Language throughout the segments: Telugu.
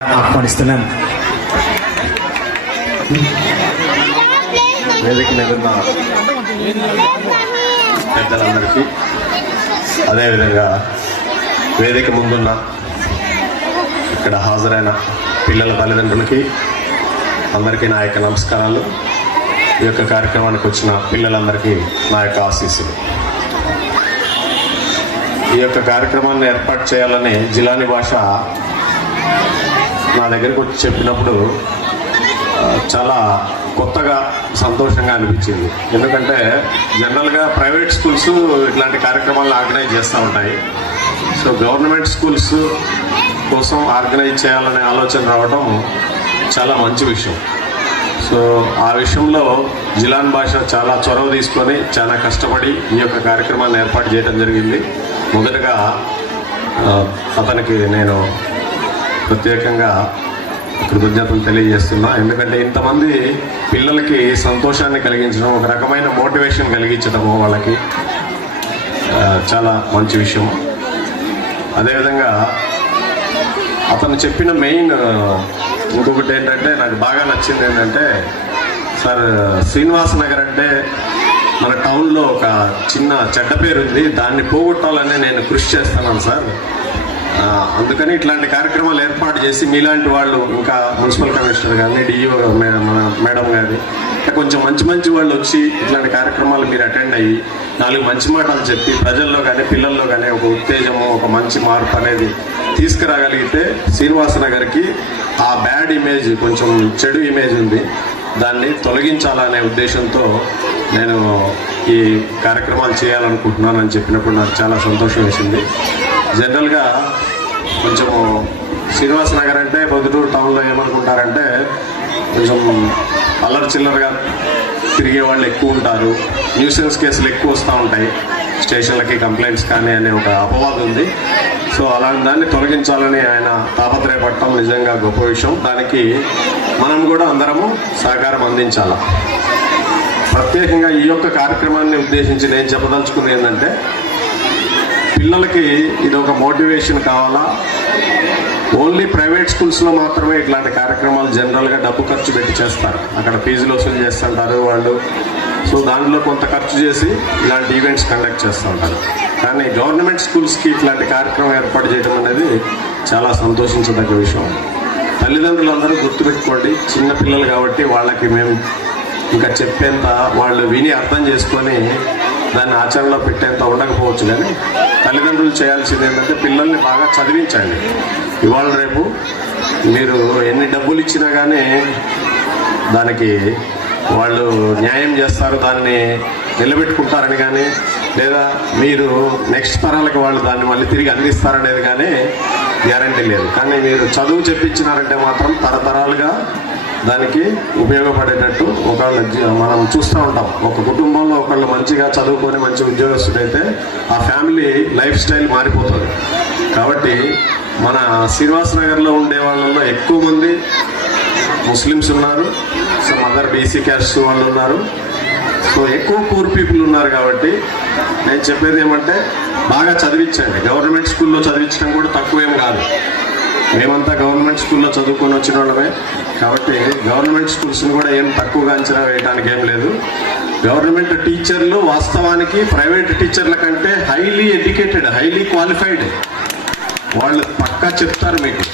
ఆహ్వానిస్తున్నాను. వేదిక మీద ఉన్న పెద్దలందరికీ, అదేవిధంగా వేదిక ముందున్న ఇక్కడ హాజరైన పిల్లల తల్లిదండ్రులకి అందరికీ నా యొక్క నమస్కారాలు. ఈ యొక్క కార్యక్రమానికి వచ్చిన పిల్లలందరికీ నా యొక్క ఆశీస్సులు. ఈ యొక్క కార్యక్రమాన్ని ఏర్పాటు చేయాలని జిలానీ భాష నా దగ్గరికి వచ్చి చెప్పినప్పుడు చాలా కొత్తగా సంతోషంగా అనిపించింది. ఎందుకంటే జనరల్గా ప్రైవేట్ స్కూల్స్ ఇట్లాంటి కార్యక్రమాలను ఆర్గనైజ్ చేస్తూ ఉంటాయి. సో గవర్నమెంట్ స్కూల్స్ కోసం ఆర్గనైజ్ చేయాలనే ఆలోచన రావడం చాలా మంచి విషయం. సో ఆ విషయంలో జిలాన్ భాష చాలా చొరవ తీసుకొని చాలా కష్టపడి ఈ యొక్క కార్యక్రమాన్ని ఏర్పాటు చేయడం జరిగింది. మొదటగా అతనికి నేను ప్రత్యేకంగా కృతజ్ఞతలు తెలియజేస్తున్నా. ఎందుకంటే ఇంతమంది పిల్లలకి సంతోషాన్ని కలిగించడం, ఒక రకమైన మోటివేషన్ కలిగించడము వాళ్ళకి చాలా మంచి విషయం. అదేవిధంగా అతను చెప్పిన మెయిన్ ఇంకొకటి ఏంటంటే నాకు బాగా నచ్చింది ఏంటంటే, సార్ శ్రీనివాస నగర్ అంటే మన టౌన్లో ఒక చిన్న చెడ్డ పేరు ఉంది, దాన్ని పోగొట్టాలని నేను కృషి చేస్తున్నాను సార్. అందుకని ఇట్లాంటి కార్యక్రమాలు ఏర్పాటు చేసి మీలాంటి వాళ్ళు, ఇంకా మున్సిపల్ కమిషనర్ కానీ, డిఈఓ మేడం గారి, కొంచెం మంచి మంచి వాళ్ళు వచ్చి ఇట్లాంటి కార్యక్రమాలు మీరు అటెండ్ అయ్యి 4 మంచి మాటలు చెప్పి ప్రజల్లో కానీ పిల్లల్లో కానీ ఒక ఉత్తేజము, ఒక మంచి మార్పు అనేది తీసుకురాగలిగితే శ్రీనివాస నగర్కి ఆ బ్యాడ్ ఇమేజ్, కొంచెం చెడు ఇమేజ్ ఉంది, దాన్ని తొలగించాలనే ఉద్దేశంతో నేను ఈ కార్యక్రమాలు చేయాలనుకుంటున్నానని చెప్పినప్పుడు నాకు చాలా సంతోషం వేసింది. జనరల్గా కొంచెము శ్రీనివాస నగర్ అంటే పొద్దుటూరు టౌన్లో ఏమనుకుంటారంటే కొంచెం అల్లరి చిల్లరగా తిరిగే వాళ్ళు ఎక్కువ ఉంటారు, న్యూసెన్స్ కేసులు ఎక్కువ వస్తూ ఉంటాయి, స్టేషన్లకి కంప్లైంట్స్ కానీ అనే ఒక అపవాదం ఉంది. సో అలాంటి దాన్ని తొలగించాలని ఆయన తాపత్రయపడటం నిజంగా గొప్ప విషయం. దానికి మనం కూడా అందరము సహకారం అందించాలి. ప్రత్యేకంగా ఈ యొక్క కార్యక్రమాన్ని ఉద్దేశించి నేను చెప్పదలుచుకున్నది ఏంటంటే, పిల్లలకి ఇది ఒక మోటివేషన్ కావాలా. ఓన్లీ ప్రైవేట్ స్కూల్స్లో మాత్రమే ఇట్లాంటి కార్యక్రమాలు జనరల్గా డబ్బు ఖర్చు పెట్టి చేస్తారు, అక్కడ ఫీజులు వసూలు చేస్తుంటారు వాళ్ళు. సో దాంట్లో కొంత ఖర్చు చేసి ఇలాంటి ఈవెంట్స్ కండక్ట్ చేస్తూ ఉంటారు. కానీ గవర్నమెంట్ స్కూల్స్కి ఇట్లాంటి కార్యక్రమం ఏర్పాటు చేయడం అనేది చాలా సంతోషించదగ్గ విషయం. తల్లిదండ్రులందరూ గుర్తుపెట్టుకోండి, చిన్న పిల్లలు కాబట్టి వాళ్ళకి మేము ఇంకా చెప్పేంత, వాళ్ళు విని అర్థం చేసుకొని దాన్ని ఆచరణలో పెట్టేంత ఉండకపోవచ్చు. కానీ తల్లిదండ్రులు చేయాల్సింది ఏంటంటే పిల్లల్ని బాగా చదివించండి. ఇవాళ రేపు మీరు ఎన్ని డబ్బులు ఇచ్చినా కానీ దానికి వాళ్ళు న్యాయం చేస్తారు, దాన్ని నిలబెట్టుకుంటారని కానీ, లేదా మీరు నెక్స్ట్ తరాలకు వాళ్ళు దాన్ని మళ్ళీ తిరిగి అందిస్తారనేది కానీ గ్యారంటీ లేదు. కానీ మీరు చదువు చెప్పించినారంటే మాత్రం తరతరాలుగా దానికి ఉపయోగపడేటట్టు మనం చూస్తూ ఉంటాం. ఒక కుటుంబంలో ఒకళ్ళు మంచిగా చదువుకొని మంచి ఉద్యోగస్తుడైతే ఆ ఫ్యామిలీ లైఫ్ స్టైల్ మారిపోతుంది. కాబట్టి మన శ్రీనివాస నగర్లో ఉండే వాళ్ళల్లో ఎక్కువ మంది ముస్లిమ్స్ ఉన్నారు, సమ్ అదర్ బీసీ క్యాస్ట్ వాళ్ళు ఉన్నారు, సో ఎక్కువ పూర్ పీపుల్ ఉన్నారు. కాబట్టి నేను చెప్పేది ఏమంటే బాగా చదివించండి. గవర్నమెంట్ స్కూల్లో చదివించడం కూడా తక్కువేం కాదు, మేమంతా గవర్నమెంట్ స్కూల్లో చదువుకొని వచ్చిన వాళ్ళమే. కాబట్టి గవర్నమెంట్ స్కూల్స్ని కూడా ఏం తక్కువగా అంచనా వేయడానికి ఏం లేదు. గవర్నమెంట్ టీచర్లు వాస్తవానికి ప్రైవేట్ టీచర్ల కంటే హైలీ ఎడ్యుకేటెడ్, హైలీ క్వాలిఫైడ్, వాళ్ళు పక్కా చెప్తారు మీకు.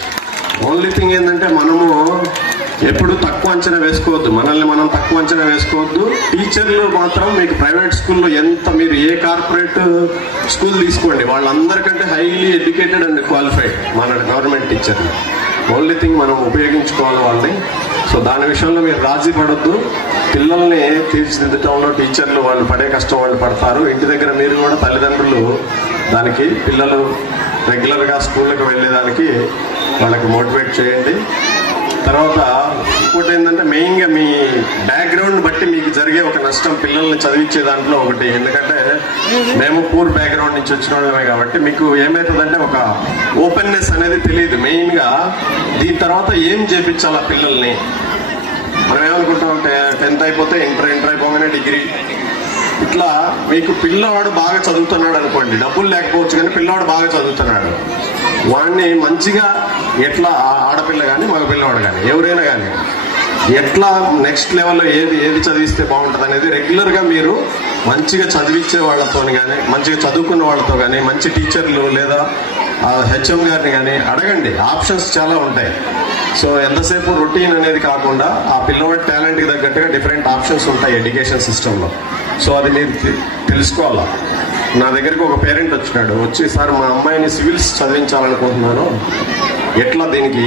ఓన్లీ థింగ్ ఏంటంటే మనము ఎప్పుడు తక్కువ అంచనా వేసుకోవద్దు, మనల్ని మనం తక్కువ అంచనా వేసుకోవద్దు. టీచర్లు మాత్రం మీకు ప్రైవేట్ స్కూల్లో ఎంత, మీరు ఏ కార్పొరేట్ స్కూల్ తీసుకోండి, వాళ్ళందరికంటే హైలీ ఎడ్యుకేటెడ్ అండ్ క్వాలిఫైడ్ మన గవర్నమెంట్ టీచర్లు. ఓన్లీ థింగ్ మనం ఉపయోగించుకోవాలి వాళ్ళని. సో దాని విషయంలో మీరు రాజీ పడొద్దు. పిల్లల్ని తీర్చిదిద్దటంలో టీచర్లు వాళ్ళు పడే కష్టం వాళ్ళు పడతారు. ఇంటి దగ్గర మీరు కూడా తల్లిదండ్రులు దానికి పిల్లలు రెగ్యులర్గా స్కూళ్ళకి వెళ్ళేదానికి వాళ్ళకి మోటివేట్ చేయండి. తర్వాత ఇంకోటి ఏంటంటే మెయిన్గా మీ బ్యాక్గ్రౌండ్ బట్టి మీకు జరిగే ఒక నష్టం పిల్లల్ని చదివించే దాంట్లో ఒకటి. ఎందుకంటే మేము పూర్ బ్యాక్గ్రౌండ్ నుంచి వచ్చిన వాళ్ళమే కాబట్టి మీకు ఏమవుతుందంటే ఒక ఓపెన్నెస్ అనేది తెలియదు. మెయిన్గా దీని తర్వాత ఏం చేయించాలి ఆ పిల్లల్ని, మనం ఏమనుకుంటామంటే 10th అయిపోతే ఇంటర్ అయిపోగానే డిగ్రీ, ఇట్లా మీకు పిల్లవాడు బాగా చదువుతున్నాడు అనుకోండి, డబ్బులు లేకపోవచ్చు కానీ పిల్లవాడు బాగా చదువుతున్నాడు, వాడిని మంచిగా ఎట్లా ఆడపిల్ల కానీ మగ పిల్లవాడు కానీ ఎవరైనా కానీ ఎట్లా నెక్స్ట్ లెవెల్లో ఏది చదివిస్తే బాగుంటుంది అనేది రెగ్యులర్గా మీరు మంచిగా చదివించే వాళ్ళతో కానీ మంచిగా చదువుకున్న వాళ్ళతో కానీ మంచి టీచర్లు లేదా హెచ్ఎం గారిని కానీ అడగండి. ఆప్షన్స్ చాలా ఉంటాయి. సో ఎంతసేపు రొటీన్ అనేది కాకుండా ఆ పిల్లవాడి టాలెంట్కి తగ్గట్టుగా డిఫరెంట్ ఆప్షన్స్ ఉంటాయి ఎడ్యుకేషన్ సిస్టంలో. సో అది మీరు తెలుసుకోవాలా. నా దగ్గరికి ఒక పేరెంట్ వచ్చి సార్ మా అమ్మాయిని సివిల్స్ చదివించాలనుకుంటున్నాను, ఎట్లా దీనికి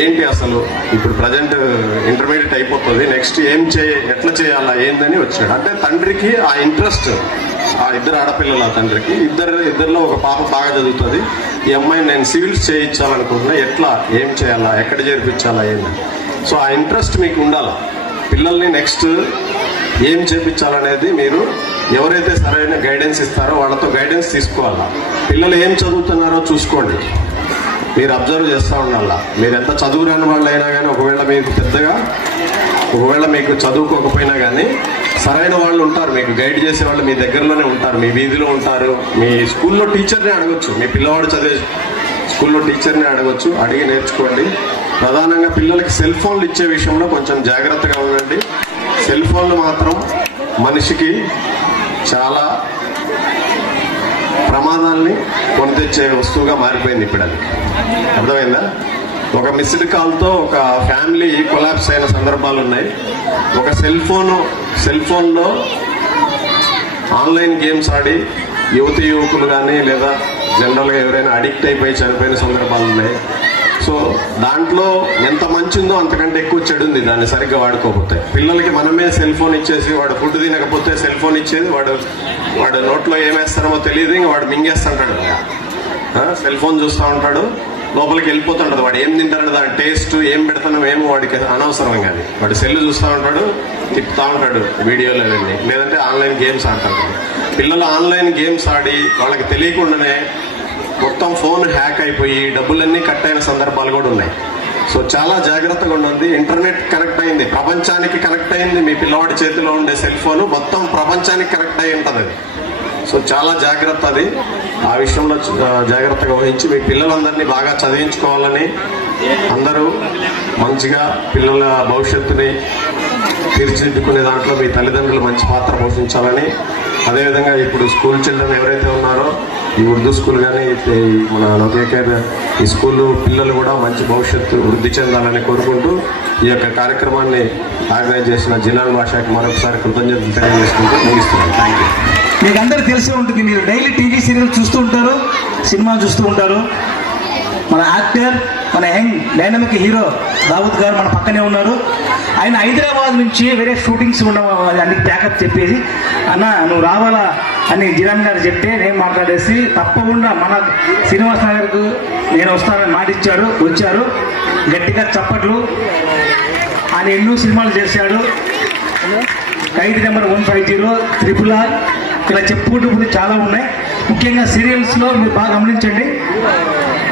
ఏంటి అసలు ఇప్పుడు ప్రజెంట్ ఇంటర్మీడియట్ అయిపోతుంది, నెక్స్ట్ ఎట్లా చేయాలా ఏందని వచ్చాడు. అంటే తండ్రికి ఆ ఇంట్రెస్ట్, ఆ ఇద్దరు ఆడపిల్లల తండ్రికి ఇద్దరిలో ఒక పాప బాగా చదువుతుంది, ఈ అమ్మాయిని నేను సివిల్స్ చేయించాలనుకుంటున్నా, ఎట్లా ఏం చేయాలా ఎక్కడ చేర్పించాలా ఏందని. సో ఆ ఇంట్రెస్ట్ మీకు ఉండాలి. పిల్లల్ని నెక్స్ట్ ఏం చేయించాలనేది మీరు ఎవరైతే సరైన గైడెన్స్ ఇస్తారో వాళ్ళతో గైడెన్స్ తీసుకోవాలా. పిల్లలు ఏం చదువుతున్నారో చూసుకోండి, మీరు అబ్జర్వ్ చేస్తూ ఉండాలా. మీరు ఎంత చదువురాని వాళ్ళు అయినా కానీ ఒకవేళ మీకు చదువుకోకపోయినా కానీ సరైన వాళ్ళు ఉంటారు, మీకు గైడ్ చేసే వాళ్ళు మీ దగ్గరలోనే ఉంటారు, మీ వీధిలో ఉంటారు. మీ స్కూల్లో టీచర్ని అడగొచ్చు, మీ పిల్లవాడు చదివే స్కూల్లో టీచర్ని అడగొచ్చు, అడిగి నేర్చుకోండి. ప్రధానంగా పిల్లలకి సెల్ ఫోన్లు ఇచ్చే విషయంలో కొంచెం జాగ్రత్తగా ఉండండి. సెల్ ఫోన్లు మాత్రం మనిషికి చాలా ప్రమాదాల్ని కొని తెచ్చే వస్తువుగా మారిపోయింది ఇప్పుడు. అది అర్థమైందా? ఒక మిస్డ్ కాల్తో ఒక ఫ్యామిలీ కొలాప్స్ అయిన సందర్భాలు ఉన్నాయి. ఒక సెల్ ఫోన్లో ఆన్లైన్ గేమ్స్ ఆడి యువకులు కానీ లేదా జనరల్గా ఎవరైనా అడిక్ట్ అయిపోయి చనిపోయిన సందర్భాలు ఉన్నాయి. సో దాంట్లో ఎంత మంచి ఉందో అంతకంటే ఎక్కువ చెడు ఉంది దాన్ని సరిగ్గా వాడుకోకపోతే. పిల్లలకి మనమే సెల్ ఫోన్ ఇచ్చేసి వాడు ఫుడ్ తినకపోతే సెల్ ఫోన్ ఇచ్చేది, వాడు నోట్లో ఏమేస్తారో తెలియదు, ఇంకా వాడు మింగేస్తుంటాడు. సెల్ ఫోన్ చూస్తూ ఉంటాడు, లోపలికి వెళ్ళిపోతుంటది. వాడు ఏం తింటాడు, దాని టేస్ట్ ఏం పెడతానో ఏమో వాడికి అనవసరం. కానీ వాడు సెల్ చూస్తూ ఉంటాడు, తిప్పుతూ ఉంటాడు వీడియోలు అవన్నీ, లేదంటే ఆన్లైన్ గేమ్స్ ఆడుతుంటాడు. పిల్లలు ఆన్లైన్ గేమ్స్ ఆడి వాళ్ళకి తెలియకుండానే మొత్తం ఫోన్ హ్యాక్ అయిపోయి డబ్బులన్నీ కట్ అయిన సందర్భాలు కూడా ఉన్నాయి. సో చాలా జాగ్రత్తగా ఉండండి. ఇంటర్నెట్ కనెక్ట్ అయింది, ప్రపంచానికి కనెక్ట్ అయింది. మీ పిల్లవాడి చేతిలో ఉండే సెల్ ఫోన్ మొత్తం ప్రపంచానికి కనెక్ట్ అయి ఉంటుంది అది. సో చాలా జాగ్రత్త అది. ఆ విషయంలో జాగ్రత్తగా వహించి మీ పిల్లలందరినీ బాగా చదివించుకోవాలని, అందరూ మంచిగా పిల్లల భవిష్యత్తుని తీర్చిదిద్దుకునే దాంట్లో మీ తల్లిదండ్రులు మంచి పాత్ర పోషించాలని, అదేవిధంగా ఇప్పుడు స్కూల్ చిల్డ్రన్ ఎవరైతే ఉన్నారో ఈ ఉర్దూ స్కూల్ కానీ మన నవకేర్ ఈ స్కూల్ పిల్లలు కూడా మంచి భవిష్యత్తు వృద్ధి చెందాలని కోరుకుంటూ ఈ యొక్క కార్యక్రమాన్ని ఆర్గనైజ్ చేసిన జిలాన్ భాషకి మరొకసారి కృతజ్ఞతలు తెలియజేసుకుంటూ ముగిస్తున్నాను. Thank you. మీకు అందరికీ తెలిసే ఉంటుంది, మీరు డైలీ టీవీ సీరియల్ చూస్తూ ఉంటారు, సినిమా చూస్తూ ఉంటారు. మన యాక్టర్, మన యంగ్ డైనమిక్ హీరో దావూద్ గారు మన పక్కనే ఉన్నారు. ఆయన హైదరాబాద్ నుంచి వేరే షూటింగ్స్ అన్ని ప్యాకప్ చెప్పేసి, అన్న నువ్వు రావాలా అని జిలాన్ గారు చెప్తే నేను మాట్లాడేసి తప్పకుండా మన శ్రీనివాస నగర్కు నేను వస్తానని మాటిచ్చాడు. వచ్చారు, గట్టిగా చప్పట్లు. ఆయన ఎన్నో సినిమాలు చేశాడు. ఖైదీ నెంబర్ 150, RRR, ఇలా చెప్పుకుంటూ చాలా ఉన్నాయి. ముఖ్యంగా సీరియల్స్లో మీరు బాగా గమనించండి.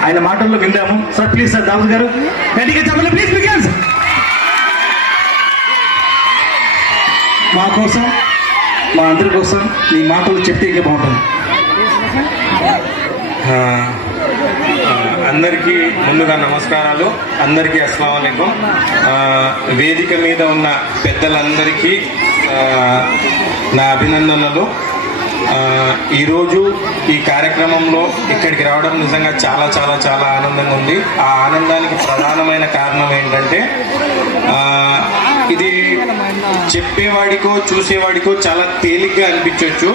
ఆయన మాటల్లో విందాము. సార్ ప్లీజ్ సార్, దావూద్ గారు గట్టిగా చెప్పండి ప్లీజ్. బికాజ్ మా కోసం, మా అందరి కోసం మీ మాటలు చెప్తే ఇంకా బాగుంటుంది. అందరికీ ముందుగా నమస్కారాలు, అందరికీ అస్సలాము అలైకుం. వేదిక మీద ఉన్న పెద్దలందరికీ నా అభినందనలు. ఈరోజు ఈ కార్యక్రమంలో ఇక్కడికి రావడం నిజంగా చాలా చాలా చాలా ఆనందంగా ఉంది. ఆ ఆనందానికి ప్రధానమైన కారణం ఏంటంటే ఇది చెప్పేవాడికో చూసేవాడికో చాలా తేలిగ్గా అనిపించవచ్చు,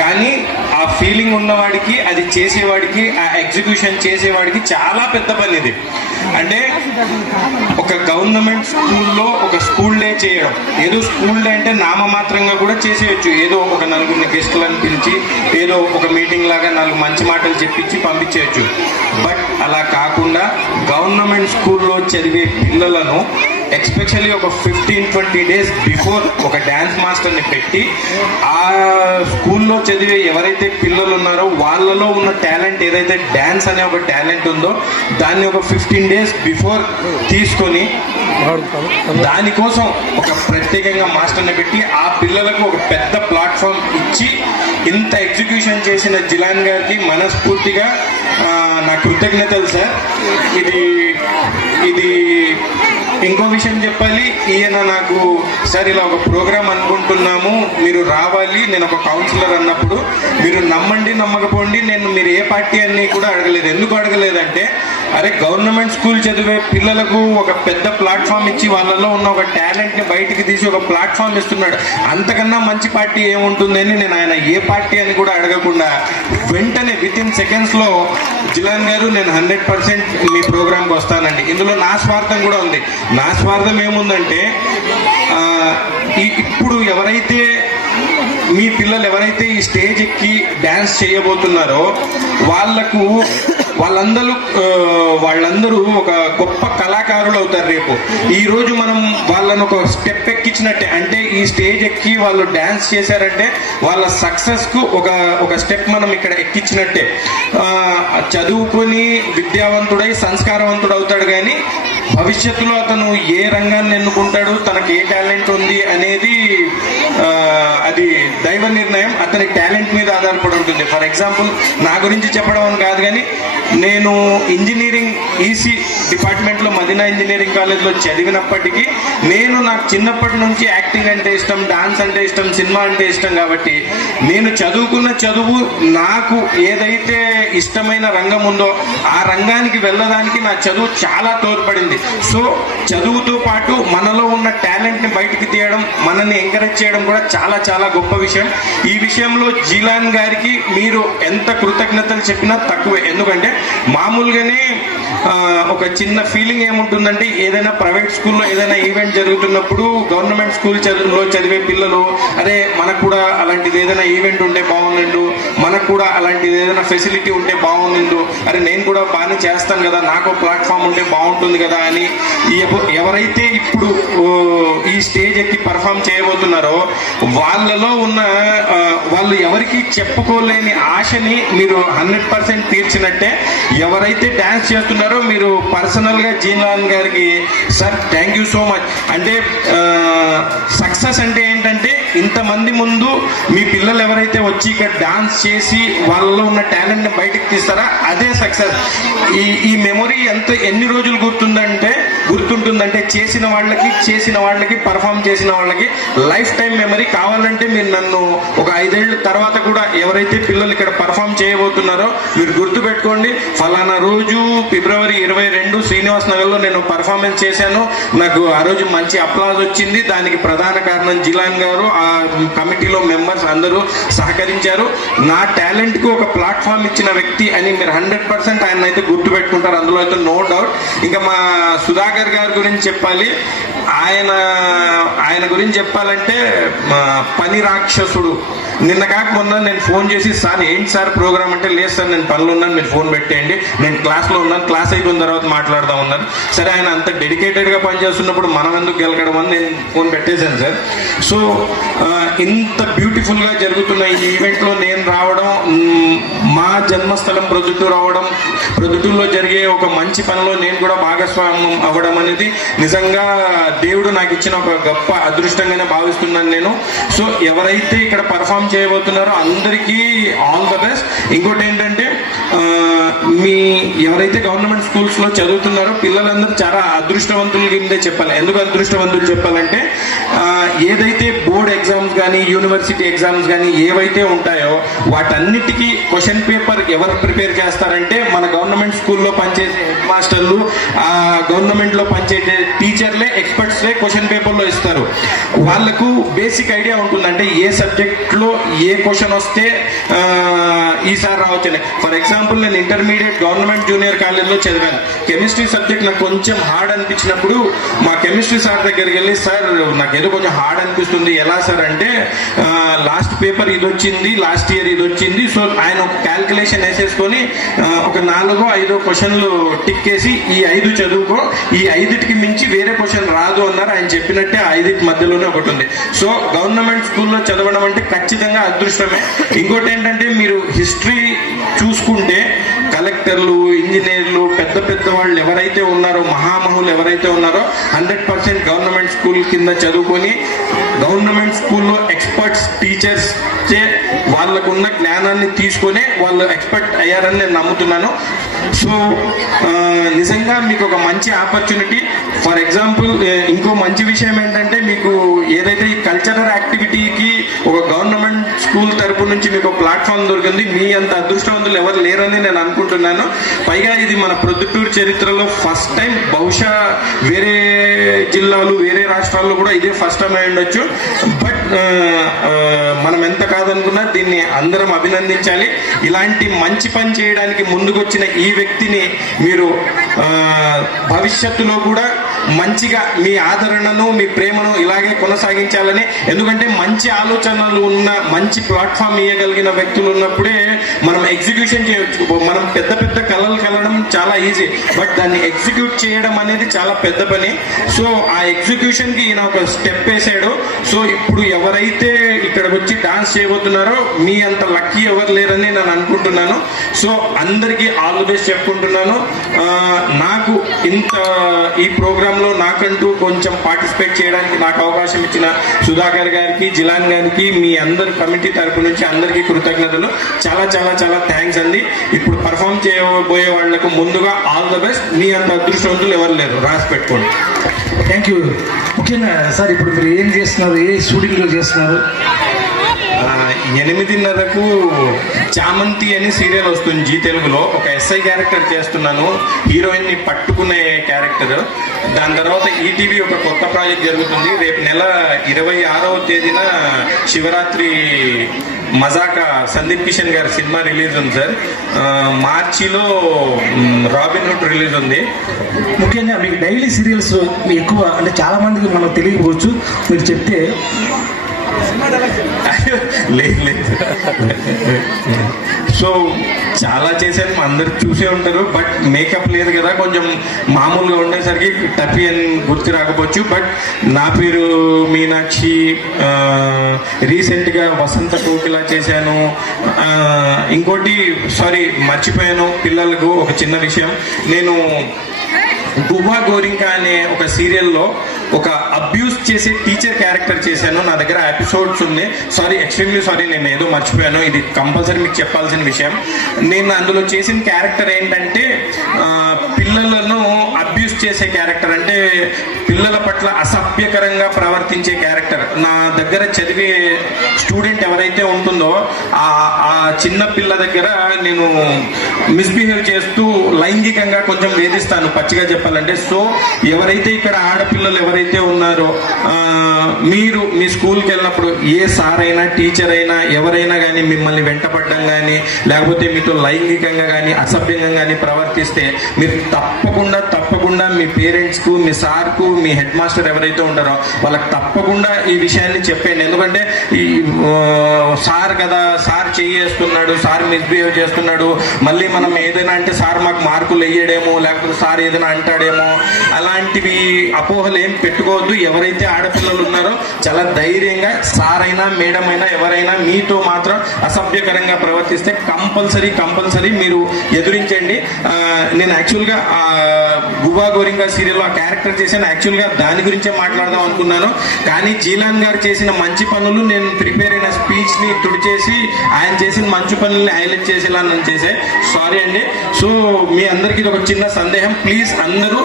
కానీ ఆ ఫీలింగ్ ఉన్నవాడికి, అది చేసేవాడికి, ఆ ఎగ్జిక్యూషన్ చేసేవాడికి చాలా పెద్ద పని ఇది. అంటే ఒక గవర్నమెంట్ స్కూల్లో ఒక స్కూల్ డే చేయడం, ఏదో స్కూల్ డే అంటే నామమాత్రంగా కూడా చేసేయచ్చు. ఏదో ఒక నలుగురిని గెస్టులను పిలిచి ఏదో ఒక మీటింగ్ లాగా 4 మంచి మాటలు చెప్పించి పంపించేయచ్చు. బట్ అలా కాకుండా గవర్నమెంట్ స్కూల్లో చదివే పిల్లలను ఎస్పెషల్లీ ఒక 15-20 డేస్ బిఫోర్ ఒక డ్యాన్స్ మాస్టర్ని పెట్టి ఆ స్కూల్లో చదివే ఎవరైతే పిల్లలు ఉన్నారో వాళ్ళలో ఉన్న టాలెంట్ ఏదైతే డ్యాన్స్ అనే ఒక టాలెంట్ ఉందో దాన్ని ఒక 15 డేస్ బిఫోర్ తీసుకొని దానికోసం ఒక ప్రత్యేకంగా మాస్టర్ని పెట్టి ఆ పిల్లలకు ఒక పెద్ద ప్లాట్ఫామ్ ఇచ్చి ఇంత ఎగ్జిక్యూషన్ చేసిన జిలాన్ గారికి మనస్ఫూర్తిగా నా కృతజ్ఞతలు సార్. ఇది ఇంకో విషయం చెప్పాలి, ఈయన నాకు సార్ ఇలా ఒక ప్రోగ్రామ్ అనుకుంటున్నాము మీరు రావాలి, నేను ఒక కౌన్సిలర్ అన్నప్పుడు మీరు నమ్మండి నమ్మకపోండి నేను మీరు ఏ పార్టీ అని కూడా అడగలేదు. ఎందుకు అడగలేదంటే అరే గవర్నమెంట్ స్కూల్ చదివే పిల్లలకు ఒక పెద్ద ప్లాట్ఫామ్ ఇచ్చి వాళ్ళలో ఉన్న ఒక టాలెంట్ని బయటికి తీసి ఒక ప్లాట్ఫామ్ ఇస్తున్నాడు, అంతకన్నా మంచి పార్టీ ఏముంటుందని నేను ఆయన ఏ పార్టీ అని కూడా అడగకుండా వెంటనే వితిన్ సెకండ్స్లో జిలాన్ గారు నేను 100% మీ ప్రోగ్రామ్కి వస్తానండి. ఇందులో నా స్వార్థం కూడా ఉంది. నా స్వార్థం ఏముందంటే ఇప్పుడు ఎవరైతే మీ పిల్లలు ఎవరైతే ఈ స్టేజ్ ఎక్కి డ్యాన్స్ చేయబోతున్నారో వాళ్ళందరూ ఒక గొప్ప కళాకారులు అవుతారు రేపు. ఈ రోజు మనం వాళ్ళను ఒక స్టెప్ ఎక్కించినట్టే, అంటే ఈ స్టేజ్ ఎక్కి వాళ్ళు డ్యాన్స్ చేశారంటే వాళ్ళ సక్సెస్ కు ఒక స్టెప్ మనం ఇక్కడ ఎక్కించినట్టే. చదువుకొని విద్యావంతుడై సంస్కారవంతుడు అవుతాడు, కానీ భవిష్యత్తులో అతను ఏ రంగాన్ని ఎన్నుకుంటాడు, తనకి ఏ టాలెంట్ ఉంది అనేది అది దైవ నిర్ణయం, అతని టాలెంట్ మీద ఆధారపడి ఉంటుంది. ఫర్ ఎగ్జాంపుల్ నా గురించి చెప్పడం అని కాదు, కానీ నేను ఇంజనీరింగ్ ఈసీ డిపార్ట్మెంట్లో మదీనా ఇంజనీరింగ్ కాలేజ్లో చదివినప్పటికీ నాకు చిన్నప్పటి నుంచి యాక్టింగ్ అంటే ఇష్టం, డాన్స్ అంటే ఇష్టం, సినిమా అంటే ఇష్టం. కాబట్టి నేను చదువుకున్న చదువు నాకు ఏదైతే ఇష్టమైన రంగం ఉందో ఆ రంగానికి వెళ్ళడానికి నా చదువు చాలా తోడ్పడింది. సో చదువుతో పాటు మనలో ఉన్న టాలెంట్ని బయటికి తీయడం, మనల్ని ఎంకరేజ్ చేయడం కూడా చాలా చాలా గొప్ప విషయం. ఈ విషయంలో జిలాన్ గారికి మీరు ఎంత కృతజ్ఞతలు చెప్పినా తక్కువే. ఎందుకంటే మామూలుగానే ఒక చిన్న ఫీలింగ్ ఏముంటుందంటే ఏదైనా ప్రైవేట్ స్కూల్లో ఏదైనా ఈవెంట్ జరుగుతున్నప్పుడు గవర్నమెంట్ స్కూల్ చదివే పిల్లలు అరే మనకు కూడా అలాంటిది ఏదైనా ఈవెంట్ ఉంటే బాగుండు, మనకు కూడా అలాంటిది ఏదైనా ఫెసిలిటీ ఉంటే బాగుండు, అరే నేను కూడా బాగానే చేస్తాను కదా, నాకు ప్లాట్ఫామ్ ఉంటే బాగుంటుంది కదా అని ఎవరైతే ఇప్పుడు ఈ స్టేజ్ ఎక్కి పర్ఫామ్ చేయబోతున్నారో వాళ్ళలో ఉన్న వాళ్ళు ఎవరికి చెప్పుకోలేని ఆశని మీరు 100% తీర్చినట్టే. ఎవరైతే డాన్స్ చేస్తున్నారో మీరు పర్సనల్ గా జిలాన్ గారికి sir thank you so much. అంటే సక్సెస్ అంటే ఏంటంటే ఇంతమంది ముందు మీ పిల్లలు ఎవరైతే వచ్చి ఇక్కడ డాన్స్ చేసి వాళ్ళలో ఉన్న టాలెంట్ ని బయటకు తీస్తారా అదే సక్సెస్. ఈ మెమొరీ ఎన్ని రోజులు గుర్తుంటుందంటే చేసిన వాళ్ళకి పర్ఫామ్ చేసిన వాళ్ళకి లైఫ్ టైం మెమరీ. కావాలంటే మీరు నన్ను ఒక 5 ఏళ్ళ తర్వాత కూడా ఎవరైతే పిల్లలు ఇక్కడ పర్ఫామ్ చేయబోతున్నారో మీరు గుర్తుపెట్టుకోండి, ఫలానా రోజు ఫిబ్రవరి 22 శ్రీనివాస్ నగర్ లో నేను పర్ఫార్మెన్స్ చేశాను, నాకు ఆ రోజు మంచి అప్లాజ్ వచ్చింది, దానికి ప్రధాన కారణం జిలాన్ గారు, ఆ కమిటీలో మెంబర్స్ అందరూ సహకరించారు, నా టాలెంట్ కు ఒక ప్లాట్ఫామ్ ఇచ్చిన వ్యక్తి అని మీరు 100% ఆయన అయితే గుర్తుపెట్టుకుంటారు, అందులో అయితే నో డౌట్. ఇంకా మా సుధాకర్ గారి గురించి చెప్పాలి, ఆయన గురించి చెప్పాలంటే పని రాక్షసుడు. నిన్న కాక మొన్న నేను ఫోన్ చేసి సార్ ఏంటి సార్ ప్రోగ్రామ్ అంటే లేదు సార్ నేను పనులు ఉన్నాను మీరు ఫోన్ పెట్టేయండి, నేను క్లాస్లో ఉన్నాను, క్లాస్ అయిపోయిన తర్వాత మాట్లాడదాం ఉన్నారు. సరే ఆయన అంత డెడికేటెడ్గా పనిచేస్తున్నప్పుడు మనం ఎందుకు గెలకడం అని నేను ఫోన్ పెట్టేశాను సార్. సో ఇంత బ్యూటిఫుల్గా జరుగుతున్న ఈ ఈవెంట్లో నేను రావడం, మా జన్మస్థలం ప్రొద్దుటూరు అవడం, ప్రొద్దుటూరులో జరిగే ఒక మంచి పనిలో నేను కూడా భాగస్వామ్యం అవ్వడం అనేది నిజంగా దేవుడు నాకు ఇచ్చిన ఒక గొప్ప అదృష్టంగానే భావిస్తున్నాను నేను. సో ఎవరైతే ఇక్కడ పర్ఫామ్ చేయబోతున్నారో అందరికీ ఆల్ ద బెస్ట్. ఇంకోటి ఏంటంటే ఎవరైతే గవర్నమెంట్ స్కూల్స్ లో చదువుతున్నారో పిల్లలందరూ చాలా అదృష్టవంతుల కిందే చెప్పాలి. ఎందుకు అదృష్టవంతులు చెప్పాలంటే ఏదైతే బోర్డ్ ఎగ్జామ్స్ కానీ యూనివర్సిటీ ఎగ్జామ్స్ కానీ ఏవైతే ఉంటాయో వాటన్నిటికీ క్వశ్చన్ పేపర్ ఎవరు ప్రిపేర్ చేస్తారంటే మన గవర్నమెంట్ స్కూల్లో పనిచేసే హెడ్ మాస్టర్లు, గవర్నమెంట్ లో పనిచేసే టీచర్లే, ఎక్స్పర్ట్స్లే క్వశ్చన్ పేపర్లో ఇస్తారు. వాళ్ళకు బేసిక్ ఐడియా ఉంటుంది, అంటే ఏ సబ్జెక్ట్ లో ఏ క్వశ్చన్ వస్తే ఈసారి రావచ్చు. ఫర్ ఎగ్జాంపుల్ నేను ఇంటర్మీడియట్ గవర్నమెంట్ జూనియర్ కాలేజ్లో చదివాను. కెమిస్ట్రీ సబ్జెక్ట్ నాకు కొంచెం హార్డ్ అనిపించినప్పుడు మా కెమిస్ట్రీ సార్ దగ్గరికి వెళ్ళి సార్ నాకు ఏదో కొంచెం హార్డ్ బాధ అనిపిస్తుంది. ఎలా సార్ అంటే లాస్ట్ పేపర్ ఇది వచ్చింది, లాస్ట్ ఇయర్ ఇది వచ్చింది. సో ఆయన ఒక క్యాల్కులేషన్ వేసేసుకొని ఒక 4-5 క్వశ్చన్లు టిక్ వేసి ఈ 5 చదువుకో, ఈ 5టికి మించి వేరే క్వశ్చన్ రాదు అన్నారు. ఆయన చెప్పినట్టే 5 మధ్యలోనే ఒకటి ఉంది. సో గవర్నమెంట్ స్కూల్లో చదవడం అంటే ఖచ్చితంగా అదృష్టమే. ఇంకోటి ఏంటంటే మీరు హిస్టరీ చూసుకుంటే కలెక్టర్లు, ఇంజనీర్లు, పెద్ద పెద్ద వాళ్ళు ఎవరైతే ఉన్నారో, మహామహులు ఎవరైతే ఉన్నారో 100% గవర్నమెంట్ స్కూల్ కింద చదువుకొని గవర్నమెంట్ స్కూల్లో ఎక్స్పర్ట్స్ టీచర్స్ చే వాళ్ళకున్న జ్ఞానాన్ని తీసుకొని వాళ్ళు ఎక్స్పర్ట్ అయ్యారని నేను నమ్ముతున్నాను. సో నిజంగా మీకు ఒక మంచి ఆపర్చునిటీ. ఫర్ ఎగ్జాంపుల్ ఇంకో మంచి విషయం ఏంటంటే మీకు ఏదైతే ఈ కల్చరల్ యాక్టివిటీకి ఒక గవర్నమెంట్ స్కూల్ తరపు నుంచి మీకు ప్లాట్ఫామ్ దొరికింది. మీ అంత అదృష్టవంతులు ఎవరు లేరని నేను అనుకుంటున్నాను. పైగా ఇది మన ప్రొద్దుటూరు చరిత్రలో ఫస్ట్ టైం. బహుశా వేరే జిల్లాలు, వేరే రాష్ట్రాల్లో కూడా ఇదే ఫస్ట్ టైం అయి ఉండొచ్చు. బట్ మనం ఎంత కాదనుకున్నా దీన్ని అందరం అభినందించాలి. ఇలాంటి మంచి పని చేయడానికి ముందుకొచ్చిన ఈ వ్యక్తిని మీరు భవిష్యత్తులో కూడా మంచిగా మీ ఆదరణను, మీ ప్రేమను ఇలాగే కొనసాగించాలని. ఎందుకంటే మంచి ఆలోచనలు ఉన్న, మంచి ప్లాట్ఫామ్ ఇవ్వగలిగిన వ్యక్తులు ఉన్నప్పుడే మనం ఎగ్జిక్యూషన్ చేయవచ్చు. మనం పెద్ద పెద్ద కళలు కలడం చాలా ఈజీ, బట్ దాన్ని ఎగ్జిక్యూట్ చేయడం అనేది చాలా పెద్ద పని. సో ఆ ఎగ్జిక్యూషన్ కి ఈయన ఒక స్టెప్ వేసాడు. సో ఇప్పుడు ఎవరైతే ఇక్కడికి వచ్చి డాన్స్ చేయబోతున్నారో మీ అంత లక్కీ ఎవరు లేరని నేను అనుకుంటున్నాను. సో అందరికీ ఆల్ ది బెస్ట్ చెప్పుకుంటున్నాను. నాకు ఇంత ఈ ప్రోగ్రాంలో నాకంటూ కొంచెం పార్టిసిపేట్ చేయడానికి నాకు అవకాశం ఇచ్చిన సుధాకర్ గారికి, జిలాన్ గారికి, మీ అందరి కమిటీ తరపు నుంచి అందరికీ కృతజ్ఞతలు. చాలా చాలా చాలా థ్యాంక్స్ అండి. ఇప్పుడు పర్ఫామ్ చేయబోయే వాళ్లకు ముందుగా ఆల్ ద బెస్ట్. మీ అంత అదృష్టవంతులు ఎవరు లేరు, రాసి పెట్టుకోండి. Thank you. ముఖ్యంగా సార్ ఇప్పుడు మీరు ఏం చేస్తున్నారు, ఏ షూటింగ్లో చేస్తున్నారు? 8:30కు చామంతి అని సీరియల్ వస్తుంది జీ తెలుగులో. ఒక ఎస్ఐ క్యారెక్టర్ చేస్తున్నాను, హీరోయిన్ ని పట్టుకునే క్యారెక్టర్. దాని తర్వాత ఈటీవీ ఒక కొత్త ప్రాజెక్ట్ జరుగుతుంది. రేపు నెల 26వ తేదీన శివరాత్రి మజాకా సందీప్ కిషన్ గారి సినిమా రిలీజ్ ఉంది సార్. మార్చిలో రాబిన్ హుడ్ రిలీజ్ ఉంది. ముఖ్యంగా మీకు డైలీ సీరియల్స్ ఎక్కువ అంటే చాలా మందికి మనకు తెలియకపోవచ్చు, మీరు చెప్తే. లేదు సో చాలా చేశాను, అందరు చూసే ఉంటారు. బట్ మేకప్ లేదు కదా, కొంచెం మామూలుగా ఉండేసరికి టపి అని గుర్తు రాకపోవచ్చు. బట్ నా పేరు మీనాక్షి. రీసెంట్గా వసంత కోకిలా చేశాను. ఇంకోటి సారీ మర్చిపోయాను పిల్లలకు ఒక చిన్న విషయం. నేను గువ్వా గోరింక అనే ఒక సీరియల్లో ఒక అబ్యూస్ చేసే టీచర్ క్యారెక్టర్ చేశాను. నా దగ్గర ఎపిసోడ్స్ ఉంది. సారీ, ఎక్స్ట్రీమ్లీ సారీ, నేను ఏదో మర్చిపోయాను. ఇది కంపల్సరీ మీకు చెప్పాల్సిన విషయం. నేను అందులో చేసిన క్యారెక్టర్ ఏంటంటే పిల్లలను అబ్యూస్ చేసే క్యారెక్టర్, అంటే పిల్లల పట్ల అసభ్యకరంగా ప్రవర్తించే క్యారెక్టర్. నా దగ్గర చదివే స్టూడెంట్ ఎవరైతే ఉంటుందో ఆ చిన్న పిల్ల దగ్గర నేను మిస్బిహేవ్ చేస్తూ లైంగికంగా కొంచెం వేధిస్తాను, పచ్చిగా చెప్పాలంటే. సో ఎవరైతే ఇక్కడ ఆడపిల్లలు ఎవరైతే ఉన్నారో, మీరు మీ స్కూల్కి వెళ్ళినప్పుడు ఏ సార్ అయినా, టీచర్ అయినా, ఎవరైనా కానీ మిమ్మల్ని వెంటపడడం కానీ, లేకపోతే మీతో లైంగికంగా కానీ, అసభ్యంగా కానీ ప్రవర్తిస్తే మీరు తప్పకుండా మీ పేరెంట్స్కు, మీ సార్కు, మీ హెడ్ మాస్టర్ ఎవరైతే ఉంటారో వాళ్ళకి తప్పకుండా ఈ విషయాన్ని చెప్పండి. ఎందుకంటే ఈ సార్ కదా, సార్ చేస్తున్నాడు, సార్ మిస్బిహేవ్ చేస్తున్నాడు, మళ్ళీ మనం ఏదైనా అంటే సార్ మాకు మార్కులు వేయడేమో, లేకపోతే సార్ ఏదైనా అంటాడేమో, అలాంటివి అపోహలు ఏం పెట్టుకోవద్దు. ఎవరైతే ఆడపిల్లలు ఉన్నారో చాలా ధైర్యంగా సార్ అయినా, మేడం అయినా, ఎవరైనా మీతో మాత్రం అసభ్యకరంగా ప్రవర్తిస్తే కంపల్సరీ మీరు ఎదురించండి. నేను యాక్చువల్గా గువ్వా గోరింక సీరియల్లో ఆ క్యారెక్టర్ చేశాను. యాక్చువల్గా దాని గురించే మాట్లాడదాం అనుకున్నాను, కానీ జీలాన్ గారు చేసిన మంచి పనులు, నేను ప్రిపేర్ అయిన స్పీచ్ ని తుడిచేసి ఆయన చేసిన మంచి పనుల్ని హైలైట్ చేసేలా నేను చేసే. సారీ అండి. సో మీ అందరికీ ఇది ఒక చిన్న సందేహం, ప్లీజ్ అందరూ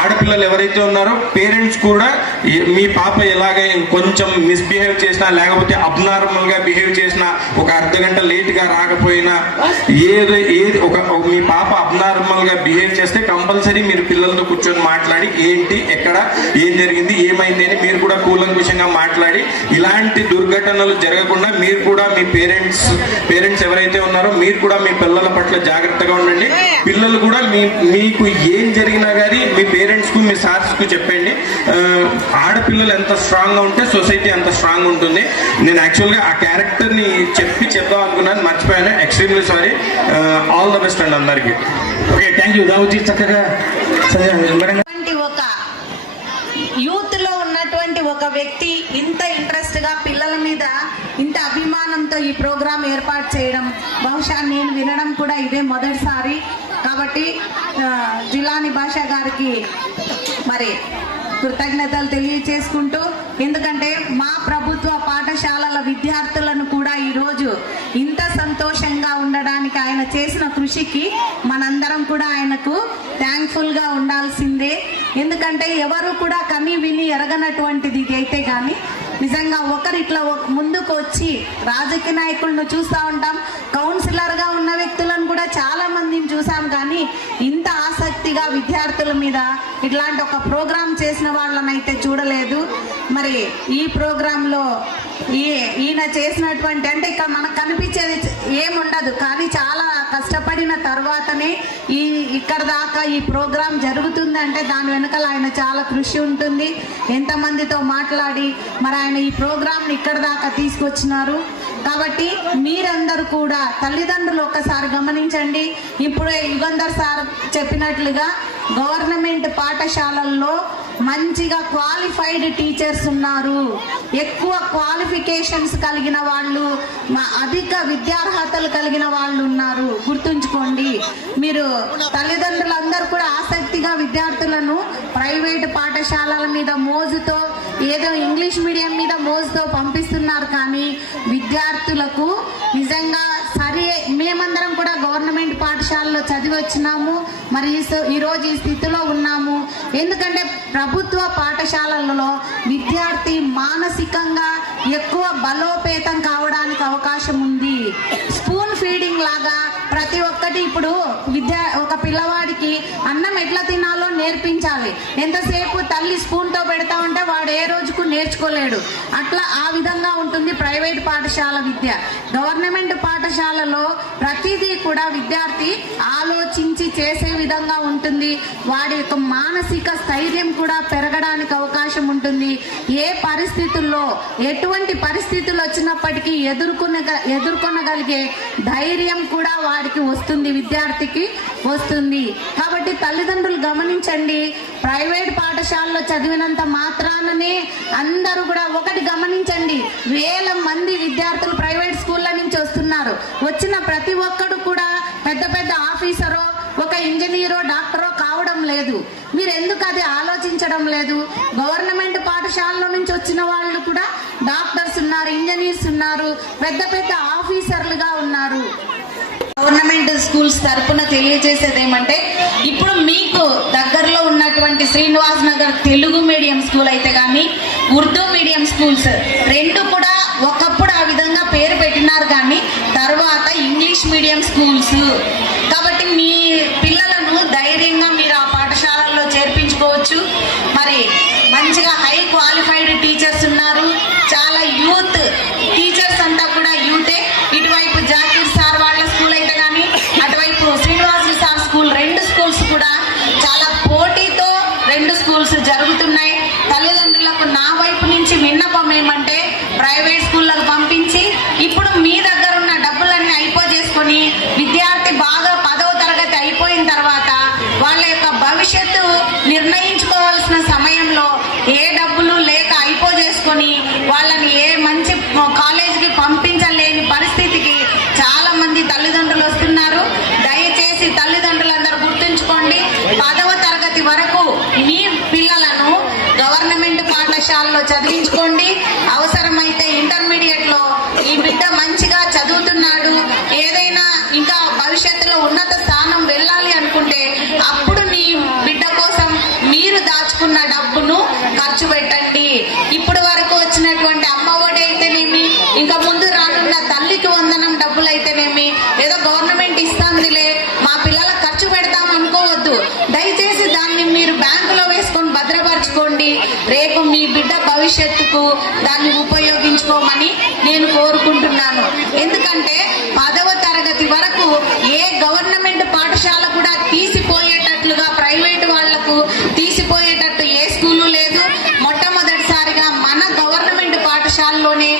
ఆడపిల్లలు ఎవరైతే ఉన్నారో పేరెంట్స్ కూడా మీ పాప ఎలాగ కొంచెం మిస్బిహేవ్ చేసినా, లేకపోతే అబ్నార్మల్ గా బిహేవ్ చేసినా, ఒక అర్ధగంట లేట్ గా రాకపోయినా, ఏది ఒక మీ పాప అబ్నార్మల్ గా బిహేవ్ చేస్తే కంపల్సరీ మీరు పిల్లలతో కూర్చొని మాట్లాడి ఏంటి, ఎక్కడ, ఏం జరిగింది, ఏమైంది అని మీరు కూడా కూలంకుషంగా మాట్లాడి ఇలాంటి దుర్ఘటనలు జరగకుండా మీరు కూడా మీ పేరెంట్స్ ఎవరైతే ఉన్నారో మీరు కూడా మీ పిల్లల పట్ల జాగ్రత్తగా ఉండండి. పిల్లలు కూడా మీకు ఏం జరిగినా కానీ మీ పేరెంట్స్ కు, మీ సార్స్ కు చెప్పండి. ఆడపిల్లలు ఎంత స్ట్రాంగ్ గా ఉంటే సొసైటీ అంత స్ట్రాంగ్ ఉంటుంది. నేను యాక్చువల్ గా ఆ క్యారెక్టర్ ని చెప్దాం అనుకున్నాను, మర్చిపోయాను. Extremely sorry. All the best అండి అందరికి. ఓకే, థ్యాంక్ యూ దావుజీ. చక్కగా ఒక యూత్ లో ఉన్నటువంటి ఒక వ్యక్తి ఇంత ఇంట్రెస్ట్ గా పిల్లల మీద ఇంత అభిమానంతో ఈ ప్రోగ్రాం ఏర్పాటు చేయడం బహుశా నేను వినడం కూడా ఇదే మొదటిసారి. కాబట్టి జిలాని భాష గారికి మరి కృతజ్ఞతలు తెలియచేసుకుంటూ, ఎందుకంటే మా ప్రభుత్వ పాఠశాలల విద్యార్థులను కూడా ఈరోజు ఇంత సంతోషంగా ఉండడానికి ఆయన చేసిన కృషికి మనందరం కూడా ఆయనకు థ్యాంక్ఫుల్ గా ఉండాల్సిందే. ఎందుకంటే ఎవరు కూడా కని విని ఎరగనటువంటిది ఇది అయితే కానీ నిజంగా ఒకరు ఇట్లా ముందుకు వచ్చి రాజకీయ నాయకులను చూస్తూ ఉంటాం, కౌన్సిలర్ గా ఉన్న వ్యక్తులను కూడా చాలా మందిని చూసాం, కానీ ఇంత ఆసక్తిగా విద్యార్థుల మీద ఇట్లాంటి ఒక ప్రోగ్రాం చేసిన వాళ్ళనైతే చూడలేదు. మరి ఈ ప్రోగ్రామ్ లో ఈయన చేసినటువంటి, అంటే ఇక్కడ మనకు కనిపించేది ఏముండదు, కానీ చాలా కష్టపడిన తర్వాతనే ఇక్కడ దాకా ఈ ప్రోగ్రాం జరుగుతుంది అంటే దాని వెనకాల ఆయన చాలా కృషి ఉంటుంది. ఎంతమందితో మాట్లాడి మరి ఆయన ఈ ప్రోగ్రాంని ఇక్కడ దాకా తీసుకొచ్చినారు. కాబట్టి మీరందరూ కూడా తల్లిదండ్రులు ఒక్కసారి గమనించండి. ఇప్పుడే యుగంధర్ సార్ చెప్పినట్లుగా గవర్నమెంట్ పాఠశాలల్లో మంచిగా క్వాలిఫైడ్ టీచర్స్ ఉన్నారు, ఎక్కువ క్వాలిఫికేషన్స్ కలిగిన వాళ్ళు, అధిక విద్యార్హతలు కలిగిన వాళ్ళు ఉన్నారు. గుర్తుంచుకోండి. మీరు తల్లిదండ్రులందరూ కూడా ఆసక్తిగా విద్యార్థులను ప్రైవేటు పాఠశాలల మీద మోజుతో, ఏదో ఇంగ్లీష్ మీడియం మీద మోజుతో పంపిస్తున్నారు, కానీ విద్యార్థులకు నిజంగా సరే మేమందరం కూడా గవర్నమెంట్ పాఠశాలలో చదివి వచ్చినాము, మరి ఈరోజు ఈ స్థితిలో ఉన్నాము. ఎందుకంటే ప్రభుత్వ పాఠశాలలలో విద్యార్థి మానసికంగా ఎక్కువ బలోపేతం కావడానికి అవకాశం ఉంది. స్పూన్ ఫీడింగ్ లాగా ప్రతి ఒక్కటి ఇప్పుడు ఒక పిల్లవాడికి అన్నం ఎట్లా తినాలో నేర్పించాలి. ఎంతసేపు తల్లి స్పూన్ తో పెడతా ఉంటే వాడు ఏ రోజుకు నేర్చుకోలేడు. అట్లా ఆ విధంగా ఉంటుంది ప్రైవేట్ పాఠశాల విద్య. గవర్నమెంట్ పాఠశాలలో ప్రతిదీ కూడా విద్యార్థి ఆలోచించి చేసే విధంగా ఉంటుంది. వాడి యొక్క మానసిక స్థైర్యం కూడా పెరగడానికి అవకాశం ఉంటుంది. ఏ పరిస్థితుల్లో ఎటువంటి పరిస్థితులు వచ్చినప్పటికీ ఎదుర్కొనగలిగే ధైర్యం కూడా వాడికి వస్తుంది, విద్యార్థికి వస్తుంది. కాబట్టి తల్లిదండ్రులు గమనించండి, ప్రైవేట్ పాఠశాలలో చదివినంత మాత్రాననే అందరూ కూడా ఒకటి గమనించండి, వేల మంది విద్యార్థులు ప్రైవేట్ స్కూళ్ళ నుంచి వస్తున్నారు. వచ్చిన ప్రతి ఒక్కడు కూడా పెద్ద పెద్ద ఆఫీసరో, ఒక ఇంజనీరో, డాక్టరో కావడం లేదు. మీరు ఎందుకు అది ఆలోచించడం లేదు? గవర్నమెంట్ పాఠశాలలో నుంచి వచ్చిన వాళ్ళు కూడా డాక్టర్స్ ఉన్నారు, ఇంజనీర్స్ ఉన్నారు, పెద్ద పెద్ద ఆఫీసర్లుగా ఉన్నారు. గవర్నమెంట్ స్కూల్స్ తరఫున తెలియజేసేది ఏమంటే, ఇప్పుడు మీకు దగ్గరలో ఉన్నటువంటి శ్రీనివాస్ నగర్ తెలుగు మీడియం స్కూల్ అయితే కానీ, ఉర్దూ మీడియం స్కూల్స్ రెండు కూడా ఒకప్పుడు ఆ విధంగా పేరు పెట్టినారు, కానీ తర్వాత ఇంగ్లీష్ మీడియం స్కూల్స్. కాబట్టి మీ పిల్లలను ధైర్యంగా మీరు ఆ పాఠశాలల్లో చేర్పించుకోవచ్చు. మరి మంచిగా హై క్వాలిఫైడ్ టీచర్స్ ఉన్నారు, చాలా యూత్ టీచర్స్ అంతా కూడా యూతే. ఇటువైపు జాకీర్ సార్ వాళ్ళ స్కూల్ అయితే కానీ, అటువైపు శ్రీనివాసులు సార్ స్కూల్, రెండు స్కూల్స్ కూడా చాలా పోటీతో రెండు స్కూల్స్ జరుగుతున్నాయి. తల్లిదండ్రులకు నా వైపు నుంచి విన్నపం ఏమంటే, ప్రైవేట్ స్కూళ్ళకు పంపించి ఇప్పుడు మీ దగ్గర ఉన్న డబ్బులన్నీ అయిపోజేసుకొని విద్యార్థి బాగా 10వ తరగతి అయిపోయిన తర్వాత వాళ్ళ యొక్క భవిష్యత్తు నిర్ణయించుకోవాల్సిన సమయంలో ఏ డబ్బులు లేక అయిపోజేసుకొని వాళ్ళని ఏ మంచి కాలేజీకి పంపించలేని పరిస్థితికి చాలా మంది తల్లిదండ్రులు వస్తున్నారు. దయచేసి తల్లిదండ్రులందరూ గుర్తుంచుకోండి, 10వ తరగతి వరకు మీ పిల్లలను గవర్నమెంట్ పాఠశాలలో చదివించుకోండి. అవసరమైతే ఇంటర్మీడియట్ లో ఈ బిడ్డ మంచిగా చదువుతున్నాడు, ఏదైనా ఇంకా భవిష్యత్తులో ఉన్నత స్థానం వెళ్ళాలి అనుకుంటే అప్పుడు మీ బిడ్డ కోసం మీరు దాచుకున్న డబ్బును ఖర్చు పెట్టండి. ఇప్పుడు వరకు వచ్చినటువంటి అమ్మ ఒడి అయితేనేమి, ఇంకా ముందు రానున్న తల్లికి వందనం డబ్బులు అయితేనేమి, ఏదో గవర్నమెంట్ ఇస్తుందిలే మా పిల్లల దయచేసి దాన్ని మీరు బ్యాంకులో వేసుకొని భద్రపరచుకోండి. రేపు మీ బిడ్డ భవిష్యత్తుకు దాన్ని ఉపయోగించుకోమని నేను కోరుకుంటున్నాను. ఎందుకంటే 10వ తరగతి వరకు ఏ గవర్నమెంట్ పాఠశాల కూడా తీసిపోయేటట్లుగా ప్రైవేట్ వాళ్లకు తీసిపోయేటట్టు ఏ స్కూలు లేదు. మొట్టమొదటిసారిగా మన గవర్నమెంట్ పాఠశాలలోనే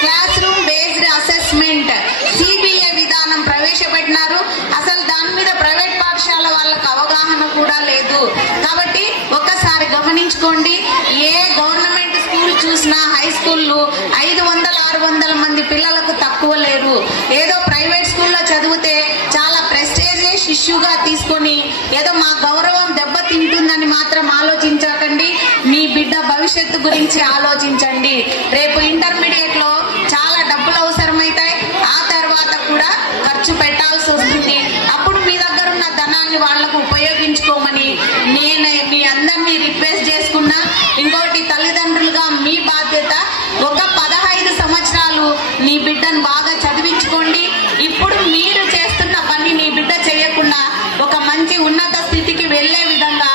classroom based assessment CBA విధానం ప్రవేశపెట్టినారు. అసలు దాని మీద ప్రైవేట్ పాఠశాల వాళ్ళకు అవగాహన కూడా లేదు. కాబట్టి ఒక్కసారి గమనించుకోండి. ఏ గవర్నమెంట్ స్కూల్ చూసినా హై స్కూళ్ళు 500-600 మంది పిల్లలకు తక్కువ లేరు. ఏదో ప్రైవేట్ స్కూల్లో చదివితే చాలా ప్రెస్టేజియస్ ఇష్యూగా తీసుకొని ఏదో మా గౌరవం దెబ్బతింటుందని మాత్రం ఆలోచించకండి. మీ బిడ్డ భవిష్యత్తు గురించి ఆలోచించండి. రేపు ఇంటర్మీడియట్ లో చాలా డబ్బులు అవసరమైతాయి. ఆ తర్వాత కూడా ఖర్చు పెట్టాల్సి వస్తుంది. అప్పుడు మీ దగ్గర ఉన్న ధనాన్ని వాళ్లకు ఉపయోగించుకోమని నేను మీ అందరినీ రిక్వెస్ట్ చేసుకున్నా. ఇంకోటి, తల్లిదండ్రులుగా మీ బాధ్యత ఒక 15 సంవత్సరాలు నీ బిడ్డను బాగా చదివించుకోండి. ఇప్పుడు మీరు చేస్తున్న పని నీ బిడ్డ చేయకుండా ఒక మంచి ఉన్నత స్థితికి వెళ్లే విధంగా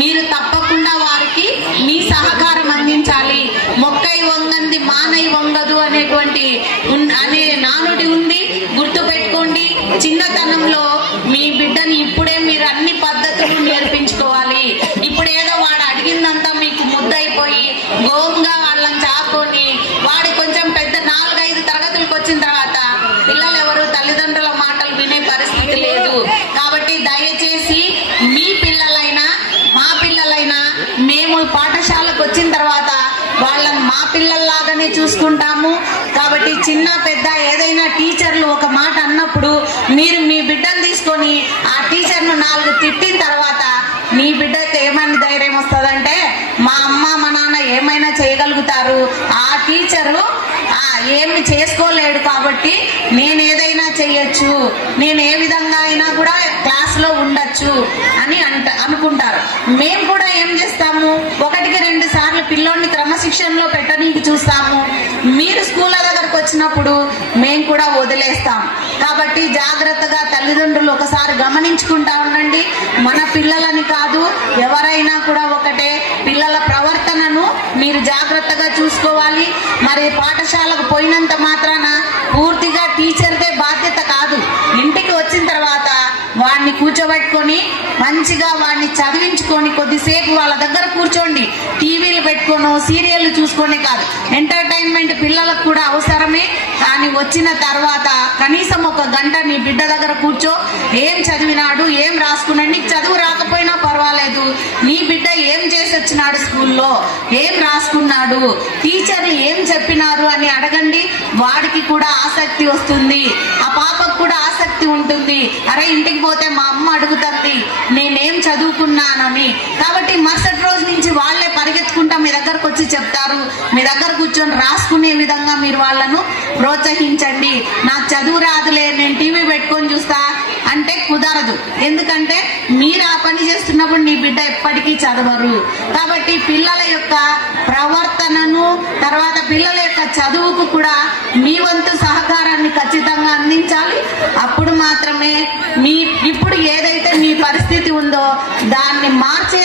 మీరు తప్పకుండా వారికి మీ సహకారం అందించాలి. మొక్కై వంగంది మానై వంగదు అనే నానుడి ఉంది. గుర్తు పెట్టుకోండి. చిన్నతనంలో మీ బిడ్డని ఇప్పుడే మీరు అన్ని పద్ధతులు నేర్పించుకోవాలి. ఇప్పుడు ఏదో వాడు అడిగిందంతా మీకు ముద్దయిపోయి గోంగా వాళ్ళని చాకొని వాడి కొంచెం పెద్ద 4-5 తరగతులకు వచ్చిన తర్వాత పిల్లలు ఎవరు తల్లిదండ్రుల మాటలు వినే పరిస్థితి లేదు. కాబట్టి దయచేసి మీ పిల్లలైనా మా పిల్లలైనా మేము పాఠశాలకు వచ్చిన తర్వాత వాళ్ళని మా పిల్లల్లాగానే చూసుకుంటాము. కాబట్టి చిన్న పెద్ద ఏదైనా టీచర్లు ఒక మాట అన్నప్పుడు మీరు మీ బిడ్డను తీసుకొని ఆ టీచర్ను 4 తిట్టిన తర్వాత మీ బిడ్డకి ఏమని ధైర్యం వస్తుందంటే మా అమ్మ మా నాన్న ఏమైనా చేయగలుగుతారు, ఆ టీచరు ఏమి చేసుకోలేడు కాబట్టి నేను ఏదైనా చెయ్యొచ్చు, నేను ఏ విధంగా అయినా కూడా క్లాస్ లో ఉండొచ్చు అని అనుకుంటారు. మేము కూడా ఏం చేస్తాము, 1-2 సార్లు పిల్లోడిని క్రమశిక్షణలో పెట్టనీకి చూస్తాము. మీరు స్కూల్ దగ్గరకు వచ్చినప్పుడు మేము కూడా వదిలేస్తాం. కాబట్టి జాగ్రత్తగా తల్లిదండ్రులు ఒకసారి గమనించుకుంటా ఉండండి. మన పిల్లలని కాదు, ఎవరైనా కూడా ఒకటే. పిల్లల ప్రవర్తనను మీరు జాగ్రత్తగా చూసుకోవాలి. మరి పాఠశాలకు పోయినంత మాత్రాన పూర్తిగా టీచర్దే బాధ్యత కాదు. ఇంటికి వచ్చిన తర్వాత వాడిని కూర్చోబెట్టుకొని మంచిగా వాడిని చదివించుకొని కొద్దిసేపు వాళ్ళ దగ్గర కూర్చోండి. టీవీలు పెట్టుకోను సీరియల్ చూసుకునే కాదు, ఎంటర్టైన్మెంట్ పిల్లలకు కూడా అవసరమే. కానీ వచ్చిన తర్వాత కనీసం 1 గంట నీ బిడ్డ దగ్గర కూర్చో. ఏం చదివినాడు, ఏం రాసుకున్నాడు, నీకు చదువు రాకపోయినా పర్వాలేదు, నీ బిడ్డ ఏం చేసి వచ్చినాడు, స్కూల్లో ఏం రాసుకున్నాడు, టీచర్లు ఏం చెప్పినారు అని అడగండి. వాడికి కూడా ఆసక్తి వస్తుంది, ఆ పాపకు కూడా ఆసక్తి ఉంటుంది. అరే ఇంటికి పోతే మా అమ్మ అడుగుతుంది నేనేం చదువుకున్నానని. కాబట్టి మరుసటి రోజు నుంచి వాళ్ళే పరిగెత్తుకుంటా మీ దగ్గరకు వచ్చి చెప్తారు. మీ దగ్గర కూర్చొని రాసుకునే విధంగా మీరు వాళ్ళను ప్రోత్సహించండి. నాకు చదువు రాదులే, నేను టీవీ పెట్టుకొని చూస్తా అంటే కుదరదు. ఎందుకంటే మీరు ఆ పని చేస్తున్నప్పుడు నీ బిడ్డ ఎప్పటికీ చదవరు. కాబట్టి పిల్లల యొక్క ప్రవర్తనను తర్వాత పిల్లల యొక్క చదువుకు కూడా మీ వంతు సహకారాన్ని ఖచ్చితంగా అందించాలి. అప్పుడు మాత్రమే ఇప్పుడు ఏదైతే మీ పరిస్థితి ఉందో దాన్ని మార్చే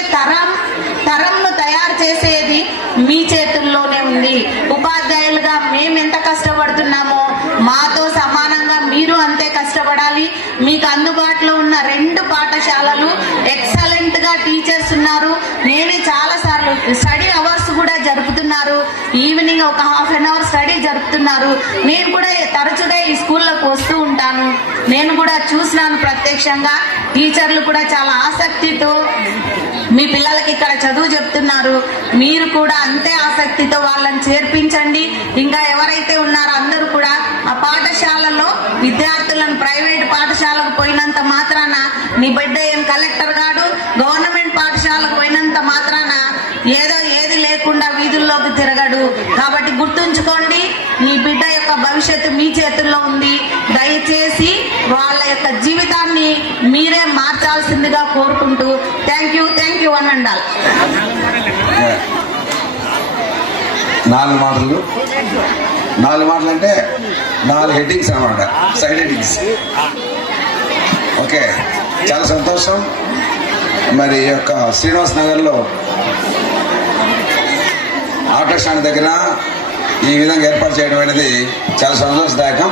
తరంను తయారు చేసేది మీ చేతుల్లోనే ఉంది. ఉపాధ్యాయులుగా మేము ఎంత కష్టపడుతున్నామో మాతో సమానంగా మీరు అంతే కష్టపడాలి. మీకు అందుబాటులో ఉన్న 2 పాఠశాలలు ఎక్సలెంట్ గా టీచర్స్ ఉన్నారు. నేనే చాలా సార్లు స్టడీ అవర్స్ కూడా జరుపుతున్నారు. ఈవినింగ్ ఒక ½ an hour స్టడీ జరుపుతున్నారు. నేను కూడా తరచుగా ఈ స్కూల్లోకి వస్తూ ఉంటాను. నేను కూడా చూసినాను ప్రత్యక్షంగా. టీచర్లు కూడా చాలా ఆసక్తితో మీ పిల్లలకి ఇక్కడ చదువు చెప్తున్నారు. మీరు కూడా అంతే ఆసక్తితో వాళ్ళని చేర్పించండి. ఇంకా ఎవరైతే ఉన్నారో అందరూ కూడా ఆ పాఠశాలలో విద్యార్థులను ప్రైవేట్ పాఠశాలకు పోయినంత మాత్రాన నీ బిడ్డ ఏం కలెక్టర్ గాడు, గవర్నమెంట్ పాఠశాలకు పోయినంత మాత్రాన ఏది లేకుండా వీధుల్లోకి తిరగడు. కాబట్టి గుర్తుంచుకోండి, మీ బిడ్డ యొక్క భవిష్యత్తు మీ చేతుల్లో ఉంది. దయచేసి వాళ్ళ యొక్క జీవితాన్ని మీరే మార్చాల్సిందిగా కోరుకుంటూ థ్యాంక్ యూ అని అండాలి. 4 మాటలు అంటే 4 హెడ్డింగ్స్ అన్నమాట, సైడ్ హెడ్డింగ్స్. ఓకే, చాలా సంతోషం. మరి ఈ యొక్క శ్రీనివాస్ నగర్లో ఆటో స్టాండ్ దగ్గర ఈ విధంగా ఏర్పాటు చేయడం అనేది చాలా సంతోషదాయకం.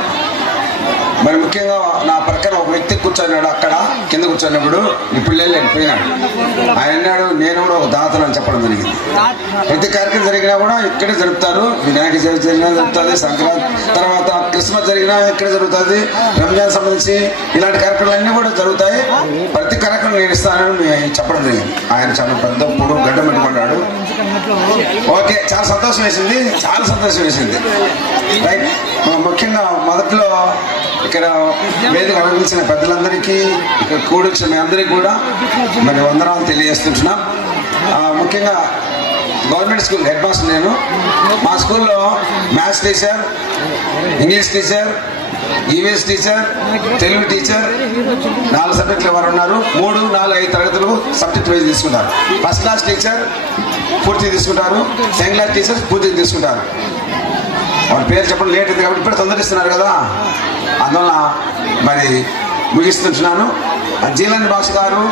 మరి ముఖ్యంగా నా ప్రక్కన ఒక వ్యక్తి కూర్చొన్నాడు, అక్కడ కింద కూర్చున్నప్పుడు ఇప్పుడు వెళ్ళిపోయినాడు. ఆయన అన్నాడు నేను కూడా ఒక దాతను అని చెప్పడం జరిగింది. ప్రతి కార్యక్రమం జరిగినా కూడా ఇక్కడే జరుపుతారు. వినాయక చవితి జరిగినా జరుగుతుంది, సంక్రాంతి తర్వాత క్రిస్మస్ జరిగినా ఇక్కడే జరుగుతుంది, రంజాన్ సంబంధించి ఇలాంటి కార్యక్రమాలన్నీ కూడా జరుగుతాయి. ప్రతి కార్యక్రమం నేను ఇస్తానని చెప్పడం జరిగింది. ఆయన చాలా పెద్ద పొడుగు గడ్డ పెట్టుకున్నాడు. ఓకే, చాలా సంతోషం వేసింది, చాలా సంతోషం వేసింది. రైట్. ముఖ్యంగా మొదట్లో ఇక్కడ వేదిక అలంకరించిన పెద్దలందరికీ, ఇక్కడ కూడొచ్చిన మీ అందరికీ కూడా మరి వందనాలు తెలియజేస్తున్నాం. ముఖ్యంగా గవర్నమెంట్ స్కూల్ హెడ్ మాస్టర్ నేను. మా స్కూల్లో maths teacher, English teacher, EVS teacher, Telugu teacher 4 సబ్జెక్టులు ఎవరు ఉన్నారు. 3, 4, 5 తరగతులు సబ్జెక్ట్ వైజ్ తీసుకుంటారు. ఫస్ట్ క్లాస్ టీచర్ పూర్తిగా తీసుకుంటారు, సెకండ్ క్లాస్ టీచర్స్ పూర్తిగా తీసుకుంటారు. వాళ్ళ పేరు చెప్పడం లేట్ అయింది కాబట్టి ఇప్పుడు తొందరిస్తున్నారు కదా, అందువల్ల మరి ముగిస్తున్నాను. జీలన్ బాస్ గారు,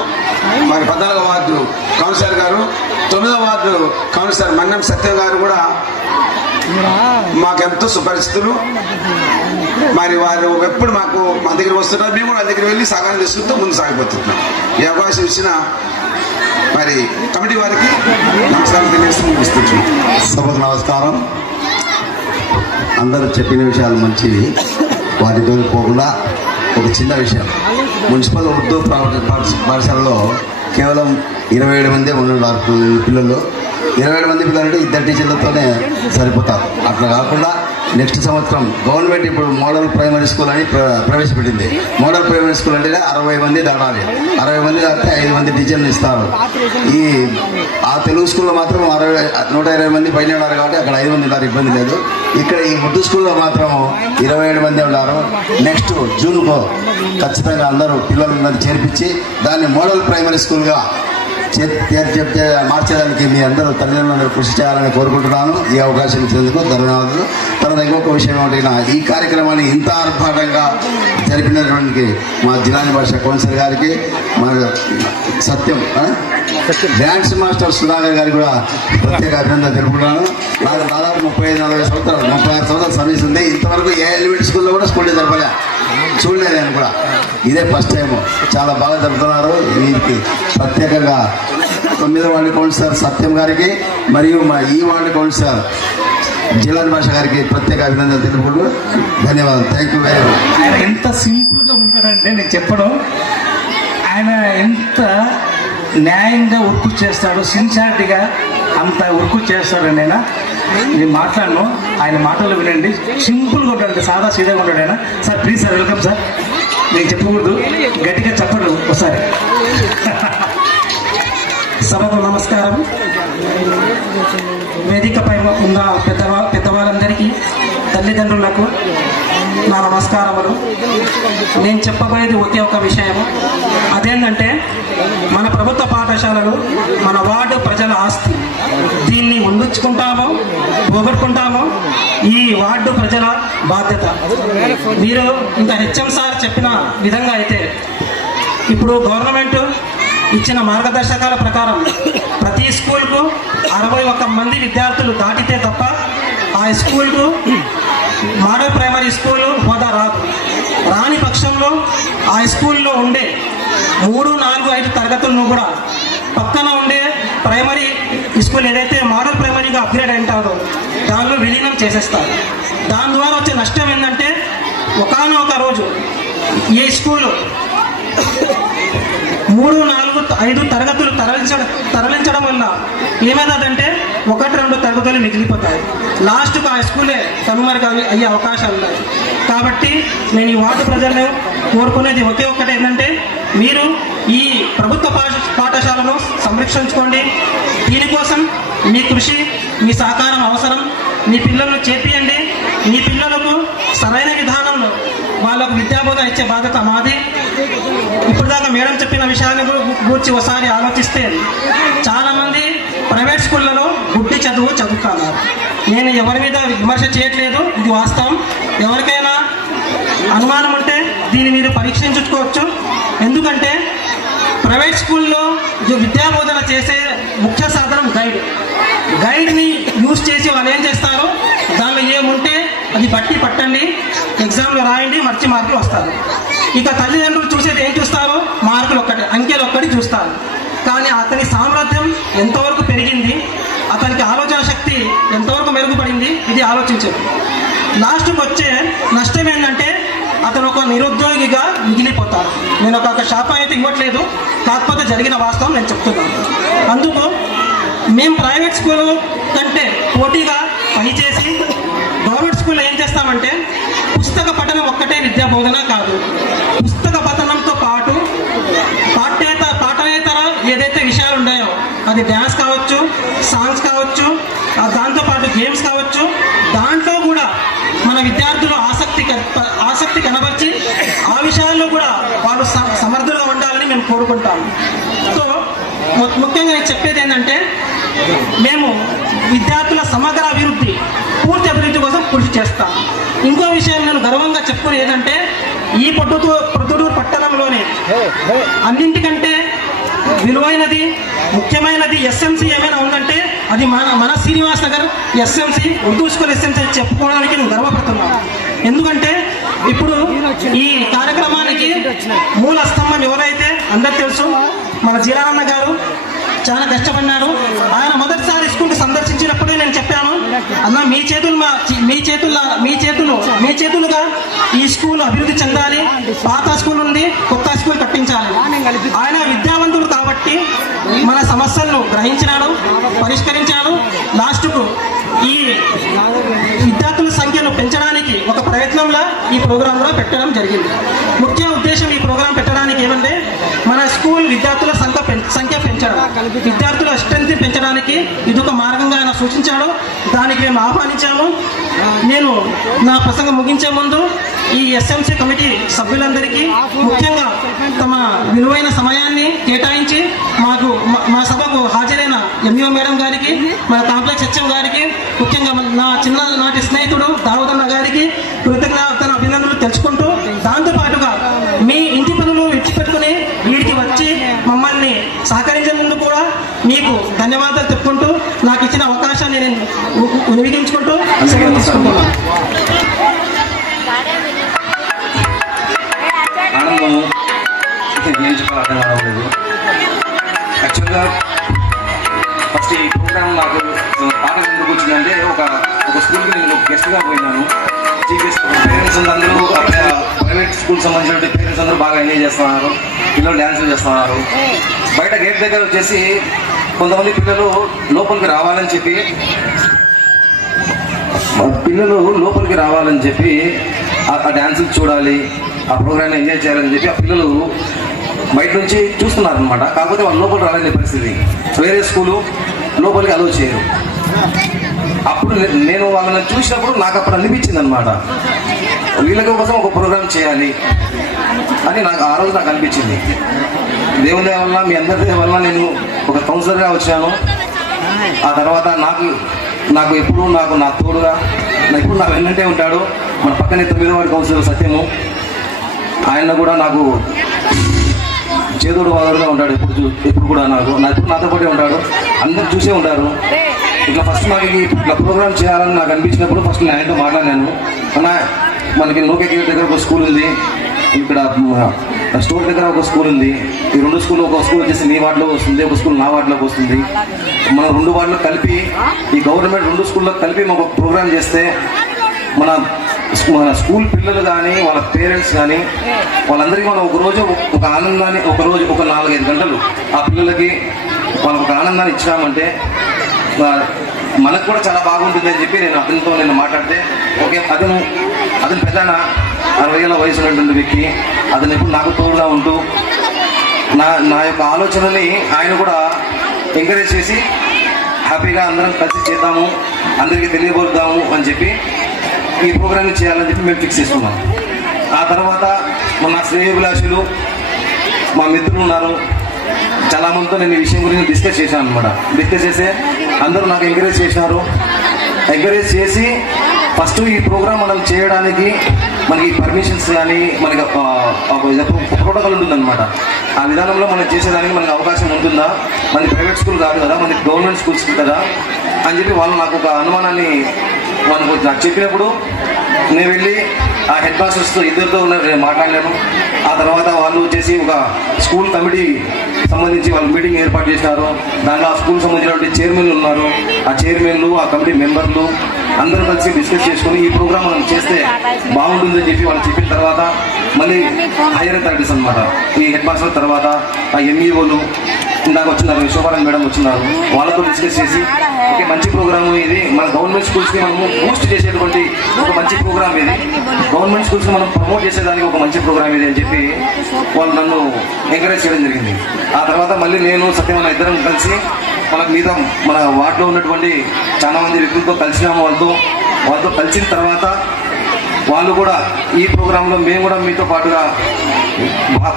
మరి 14వ వార్డు కౌన్సిలర్ గారు, 9వ వార్డు కౌన్సిలర్ మన్నం సత్యం గారు కూడా మాకెంతో సుపరిచితులు. మరి వారు ఎప్పుడు మా దగ్గర వస్తున్నారు, మేము కూడా వాళ్ళ దగ్గర వెళ్ళి సహాయం చేసుకుంటూ ముందు సాగిపోతున్నాం. ఈ అవకాశం ఇచ్చిన మరి కమిటీ వారికి నమస్కారం తెలియజేస్తూ ముగిస్తున్నాం. సభకు నమస్కారం. అందరూ చెప్పిన విషయాలు మంచివి, వాటితో పోకుండా ఒక చిన్న విషయం. మున్సిపల్ ఉర్దూ పాఠశాలలో కేవలం 27 మంది ఉన్నారు పిల్లలు. 27 మంది పిల్లలు అంటే 2 టీచర్లతోనే సరిపోతారు. అట్లా కాకుండా నెక్స్ట్ సంవత్సరం గవర్నమెంట్ ఇప్పుడు మోడల్ ప్రైమరీ స్కూల్ అని ప్రవేశపెట్టింది. మోడల్ ప్రైమరీ స్కూల్ అంటే 60 మంది దాటాలి. 60 మంది దాటితే 5 మంది టీచర్లు ఇస్తారు. ఆ తెలుగు స్కూల్లో మాత్రం 120 మంది పైన ఉన్నారు కాబట్టి అక్కడ 5 మంది ఉన్నారు, ఇబ్బంది లేదు. ఇక్కడ ఈ ఉర్దూ స్కూల్లో మాత్రం 27 మంది ఉన్నారు. నెక్స్ట్ జూన్లో ఖచ్చితంగా అందరూ పిల్లలందరూ చేర్పించి దాన్ని మోడల్ ప్రైమరీ స్కూల్గా చెప్తే మార్చేదానికి మీ అందరూ తల్లిదండ్రులందరూ కృషి చేయాలని కోరుకుంటున్నాను. ఈ అవకాశం ఇచ్చినందుకు ధన్యవాదాలు. తర్వాత ఇంకొక విషయం ఏమిటి, ఈ కార్యక్రమాన్ని ఇంత ఆర్భాటంగా జరిపినటువంటి మా జిల్లాని భాష కౌన్సిలర్ గారికి, మా సత్యం డ్యాన్స్ మాస్టర్ సుధాకర్ గారికి కూడా ప్రత్యేక అభినందన తెలుపుకుంటున్నాను. నాకు దాదాపు 35-40 సంవత్సరాలు 36 సంవత్సరాలు సర్వీస్ ఉంది. ఇంతవరకు ఏ ఎలిమెంట్ స్కూల్లో కూడా స్కూల్ జరపలే, చూడలేదు నేను కూడా. ఇదే ఫస్ట్ టైం. చాలా బాగా జరుపుతున్నారు. వీరికి ప్రత్యేకంగా 9వ వార్డు కౌన్సిలర్ సత్యం గారికి మరియు మా ఈ వార్డు కౌన్సిలర్ జిల్లాని భాష గారికి ప్రత్యేక అభినందనలు తెలుపుకుంటూ ధన్యవాదాలు. Thank you very much. ఆయన ఎంత సింపుల్గా ఉంటాడంటే నేను చెప్పడం, ఆయన ఎంత న్యాయంగా వర్క్ చేస్తాడు, సిన్సియారిటీగా అంత వర్క్ చేస్తాడండి. నేను మాట్లాడను, ఆయన మాటలు వినండి. సింపుల్గా ఉంటాడు, సాదా సీదాగా ఉంటాడు ఆయన. Sir please sir, welcome sir. నేను చెప్పకూడదు, గట్టిగా చెప్పడు ఒకసారి. సభకు నమస్కారం. వేదికపై ఉన్న పెద్దవాళ్ళందరికీ, తల్లిదండ్రులకు నా నమస్కారములు. నేను చెప్పబోయేది ఒకే ఒక విషయము. అదేంటంటే మన ప్రభుత్వ పాఠశాలలు మన వార్డు ప్రజల ఆస్తి. దీన్ని ఉంచుకుంటామో పోగొట్టుకుంటామో ఈ వార్డు ప్రజల బాధ్యత. మీరు ఇంకా హెచ్ఎం సార్ చెప్పిన విధంగా అయితే ఇప్పుడు గవర్నమెంట్ ఇచ్చిన మార్గదర్శకాల ప్రకారం ప్రతి స్కూల్కు 61 మంది విద్యార్థులు దాటితే తప్ప ఆ స్కూల్కు మోడల్ ప్రైమరీ స్కూల్ హోదా రాదు. రాని పక్షంలో ఆ స్కూల్లో ఉండే 3, 4, 5 తరగతులను కూడా పక్కన ఉండే ప్రైమరీ స్కూల్ ఏదైతే మోడల్ ప్రైమరీగా అప్గ్రేడ్ అయింటారో దానిలో విలీనం చేసేస్తారు. దాని ద్వారా వచ్చే నష్టం ఏంటంటే ఒకానొక రోజు ఈ స్కూలు 3, 4, 5 తరగతులు తరలించడం వల్ల ఏమైందంటే 1, 2 తరగతులు మిగిలిపోతాయి. లాస్ట్కు ఆ స్కూలే కనుమరుగు అయ్యే అవకాశాలు ఉన్నాయి. కాబట్టి నేను ఈ వార్డు ప్రజలను కోరుకునేది ఒకే ఒక్కటి ఏంటంటే మీరు ఈ ప్రభుత్వ పాఠశాలను సంరక్షించుకోండి. దీనికోసం మీ కృషి, మీ సహకారం అవసరం. మీ పిల్లలను చేర్పియండి. మీ పిల్లలకు సరైన విధానంలో వాళ్ళకు విద్యాబోధన ఇచ్చే బాధ్యత మాది. ఇప్పుడు దాకా మేడం చెప్పిన విషయాన్ని గురించి ఒకసారి ఆలోచిస్తే చాలామంది ప్రైవేట్ స్కూళ్ళలో గుడ్డి చదువుతున్నారు. నేను ఎవరి మీద విమర్శ చేయట్లేదు, ఇది వాస్తవం. ఎవరికైనా అనుమానం ఉంటే దీన్ని మీరు పరీక్షించుకోవచ్చు. ఎందుకంటే ప్రైవేట్ స్కూల్లో విద్యాబోధన చేసే ముఖ్య సాధనం గైడ్ని యూజ్ చేసి వాళ్ళు ఏం చేస్తారు, దానిలో ఏముంటే అది బట్టి పట్టండి, ఎగ్జామ్లో రాయండి, మంచి మార్కులు వస్తారు. ఇక తల్లిదండ్రులు చూసేది ఏం చూస్తారు, మార్కులు ఒక్కటి, అంకెలు ఒక్కటి చూస్తారు. కానీ అతని సామర్థ్యం ఎంతవరకు పెరిగింది, అతనికి ఆలోచన శక్తి ఎంతవరకు మెరుగుపడింది, ఇది ఆలోచించదు. లాస్ట్కి వచ్చే నష్టం ఏంటంటే అతను ఒక నిరుద్యోగిగా మిగిలిపోతారు. నేను ఒక శాపం అయితే ఇవ్వట్లేదు, కాకపోతే జరిగిన వాస్తవం నేను చెప్తున్నాను. అందుకు మేము ప్రైవేట్ స్కూల్ కంటే పోటీగా పనిచేసి గవర్నమెంట్ స్కూల్లో ఏం చేస్తామంటే పుస్తక పఠనం ఒక్కటే విద్యా బోధన కాదు, పుస్తక పఠనంతో పాటు పాఠేతర ఏదైతే విషయాలు ఉన్నాయో, అది డ్యాన్స్ కావచ్చు, సాంగ్స్ కావచ్చు, దాంతోపాటు గేమ్స్ కావచ్చు, దాంట్లో కూడా మన విద్యార్థులు ఆసక్తి కనబర్చి ఆ విషయాల్లో కూడా వాళ్ళు సమర్థులుగా ఉండాలని మేము కోరుకుంటాము. సో ముఖ్యంగా నేను చెప్పేది ఏంటంటే మేము విద్యార్థుల సమగ్ర అభివృద్ధి, పూర్తి అభివృద్ధి కోసం కృషి చేస్తాం. ఇంకో విషయం నేను గర్వంగా చెప్పుకునేది ఏంటంటే ఈ ప్రొద్దుటూరు పట్టణంలోనే అన్నింటికంటే విలువైనది, ముఖ్యమైనది ఎస్ఎంసి ఏమైనా ఉందంటే అది మన Srinivas Nagar SMC, Urdu school SMC చెప్పుకోవడానికి నేను గర్వపడుతున్నాను. ఎందుకంటే ఇప్పుడు ఈ కార్యక్రమానికి మూల స్తంభం ఎవరైతే అందరు తెలుసు, మన జీరానన్న గారు చాలా కష్టపడినారు. ఆయన మొదటిసారి స్కూల్కి సందర్శించినప్పుడే నేను చెప్పాను, అన్న మీ చేతులుగా ఈ స్కూల్ అభివృద్ధి చెందాలి, పాత స్కూల్ ఉంది, కొత్త స్కూల్ కట్టించాలి. ఆయన విద్యావంతుడు కాబట్టి మన సమస్యలను గ్రహించినాడు, పరిష్కరించాడు. లాస్ట్కు ఈ విద్యార్థుల సంఖ్యను పెంచడానికి ఒక ప్రయత్నంలో ఈ ప్రోగ్రాంలో పెట్టడం జరిగింది. ముఖ్య ఉద్దేశం ఈ ప్రోగ్రాం పెట్టడానికి ఏమంటే మన స్కూల్ విద్యార్థుల సంఖ్య పెంచడం, విద్యార్థుల స్ట్రెంత్ పెంచడానికి ఇదొక మార్గంగా ఆయన సూచించాడు. దానికి మేము ఆహ్వానించాము. నేను నా ప్రసంగం ముగించే ముందు ఈ ఎస్ఎంసీ కమిటీ సభ్యులందరికీ ముఖ్యంగా తమ విలువైన సమయాన్ని కేటాయించి మా సభకు హాజరైన ఎంఈఓ మేడం గారికి, మన కాంప్లెక్స్ హెచ్ఎం గారికి, ముఖ్యంగా నా చిన్ననాటి స్నేహితుడు దావూదన్న గారికి కృతజ్ఞతలు అభినందనలు తెలుసుకుంటూ, దాంతోపాటుగా మీ ఇంటి పనులు విడిచిపెట్టుకుని వీడికి వచ్చి మమ్మల్ని సహకరించినందుకు కూడా మీకు ధన్యవాదాలు చెప్పుకుంటూ నాకు ఇచ్చిన అవకాశాన్ని నేను వినియోగించుకుంటూ సెలవు తీసుకుంటున్నాను. ఆనందము ఏం చెప్పాలి అర్థం కావట్లేదు. యాక్చువల్గా ఫస్ట్ ఈ ప్రోగ్రామ్ నాకు పాఠం ఎందుకు వచ్చిందంటే ఒక స్కూల్కి నేను గెస్ట్గా పోయినాను. చీఫ్ గెస్ట్ పేరెంట్స్ అందరూ ప్రైవేట్ స్కూల్ సంబంధించిన పేరెంట్స్ అందరూ బాగా ఎంజాయ్ చేస్తున్నారు, పిల్లలు డ్యాన్సులు చేస్తున్నారు. బయట గేట్ దగ్గర వచ్చేసి కొంతమంది పిల్లలు లోపలికి రావాలని చెప్పి ఆ డ్యాన్సులు చూడాలి, ఆ ప్రోగ్రామ్ని ఎంజాయ్ చేయాలని చెప్పి ఆ పిల్లలు బయట నుంచి చూస్తున్నారు అనమాట. కాకపోతే వాళ్ళు లోపలికి రాలేని పరిస్థితి, వేరే స్కూలు లోపలికి అలో చేయరు. అప్పుడు నేను వాళ్ళని చూసినప్పుడు నాకు అప్పుడు అనిపించింది అనమాట, వీళ్ళ కోసం ఒక ప్రోగ్రామ్ చేయాలి అని ఆ రోజు నాకు అనిపించింది. దేవుని దయ వల్ల, మీ అందరి దయ వల్ల నేను ఒక కౌన్సిలర్గా వచ్చాను. ఆ తర్వాత నాకు ఎప్పుడు నా తోడుగా ఎప్పుడు నా వెన్నంటే ఉంటాడు మన పక్కనే 9వ వార్డు కౌన్సిలర్ సత్యము. ఆయన కూడా నాకు చేదోడు వాదోడుగా ఉంటాడు, ఎప్పుడు కూడా నాతో పాటే ఉంటాడు. అందరు చూసే ఉంటారు. ఇట్లా ఫస్ట్ ఇట్లా ప్రోగ్రామ్ చేయాలని నాకు అనిపించినప్పుడు ఫస్ట్ నేను ఆయనతో మాట్లాడాను. మనకి లోకేకి దగ్గర ఒక స్కూల్ ఉంది, ఇక్కడ స్టోర్ దగ్గర ఒక స్కూల్ ఉంది. ఈ 2 స్కూల్, ఒక స్కూల్ వచ్చేసి మీ వార్డులో వస్తుంది, ఒక స్కూల్ నా వార్డులోకి వస్తుంది. మన 2 వార్డులో కలిపి, ఈ గవర్నమెంట్ 2 స్కూల్లో కలిపి మనం ఒక ప్రోగ్రామ్ చేస్తే మన స్కూల్ పిల్లలు కానీ వాళ్ళ పేరెంట్స్ కానీ వాళ్ళందరికీ మనం ఒకరోజు ఒక ఆనందాన్ని, ఒక 4-5 గంటలు ఆ పిల్లలకి వాళ్ళకు ఒక ఆనందాన్ని ఇచ్చినామంటే మనకు కూడా చాలా బాగుంటుంది అని చెప్పి నేను మాట్లాడితే, ఓకే అతను పెద్దన 60 ఏళ్ళ వయసు ఉన్నటువంటి వ్యక్తి, అతను ఎప్పుడు నాకు తోడుగా ఉంటూ నా యొక్క ఆలోచనని ఆయన కూడా ఎంకరేజ్ చేసి హ్యాపీగా అందరం కలిసి చేద్దాము, అందరికీ తెలియబోద్దాము అని చెప్పి ఈ ప్రోగ్రామ్ని చేయాలని చెప్పి మేము ఫిక్స్ చేసుకున్నాం. ఆ తర్వాత నా శ్రేయోభిలాషులు, మా మిత్రులు ఉన్నారు, చాలామందితో నేను ఈ విషయం గురించి డిస్కస్ చేశాను అనమాట. డిస్కస్ చేస్తే అందరూ నాకు ఎంకరేజ్ చేసినారు. ఎంకరేజ్ చేసి ఫస్ట్ ఈ ప్రోగ్రామ్ మనం చేయడానికి మనకి పర్మిషన్స్ కానీ మనకి ప్రోటోకాల్ ఉంటుందన్నమాట. ఆ విధానంలో మనం చేసేదానికి మనకి అవకాశం ఉంటుందా, మనకి ప్రైవేట్ స్కూల్ కాదు కదా, మనకి గవర్నమెంట్ స్కూల్స్ కదా అని చెప్పి వాళ్ళు నాకు ఒక అనుమానాన్ని నాకు చెప్పినప్పుడు నేను వెళ్ళి ఆ హెడ్ మాస్టర్స్తో ఇద్దరితో మాట్లాడినాను. ఆ తర్వాత వాళ్ళు వచ్చేసి ఒక స్కూల్ కమిటీ సంబంధించి వాళ్ళు మీటింగ్ ఏర్పాటు చేసినారు. దాంట్లో ఆ స్కూల్ సంబంధించినటువంటి చైర్మన్లు ఉన్నారు. ఆ చైర్మన్లు, ఆ కమిటీ మెంబర్లు అందరూ కలిసి డిస్కస్ చేసుకుని ఈ ప్రోగ్రామ్ మనం చేస్తే బాగుంటుందని చెప్పి వాళ్ళు చెప్పిన తర్వాత మళ్ళీ హైయర్ అథారిటీస్ అనమాట, ఈ హెడ్ మాస్టర్ తర్వాత ఆ ఎంఈఓలు ఇందాక వచ్చినారు, శోభారాయణ మేడం వచ్చినారు, వాళ్ళతో డిస్కస్ చేసి ఓకే మంచి ప్రోగ్రామ్ ఇది, మన గవర్నమెంట్ స్కూల్స్కి మనము బూస్ట్ చేసేటువంటి ఒక మంచి ప్రోగ్రామ్ ఇది, గవర్నమెంట్ స్కూల్స్ని మనం ప్రమోట్ చేసేదానికి ఒక మంచి ప్రోగ్రామ్ ఇది అని చెప్పి వాళ్ళు నన్ను ఎంకరేజ్ చేయడం జరిగింది. ఆ తర్వాత మళ్ళీ నేను సత్యమన్న ఇద్దరం కలిసి మనకు మీద మన వార్డులో ఉన్నటువంటి చాలా మంది వ్యక్తులతో కలిసినాము. వాళ్ళతో కలిసిన తర్వాత వాళ్ళు కూడా ఈ ప్రోగ్రాంలో మేము కూడా మీతో పాటుగా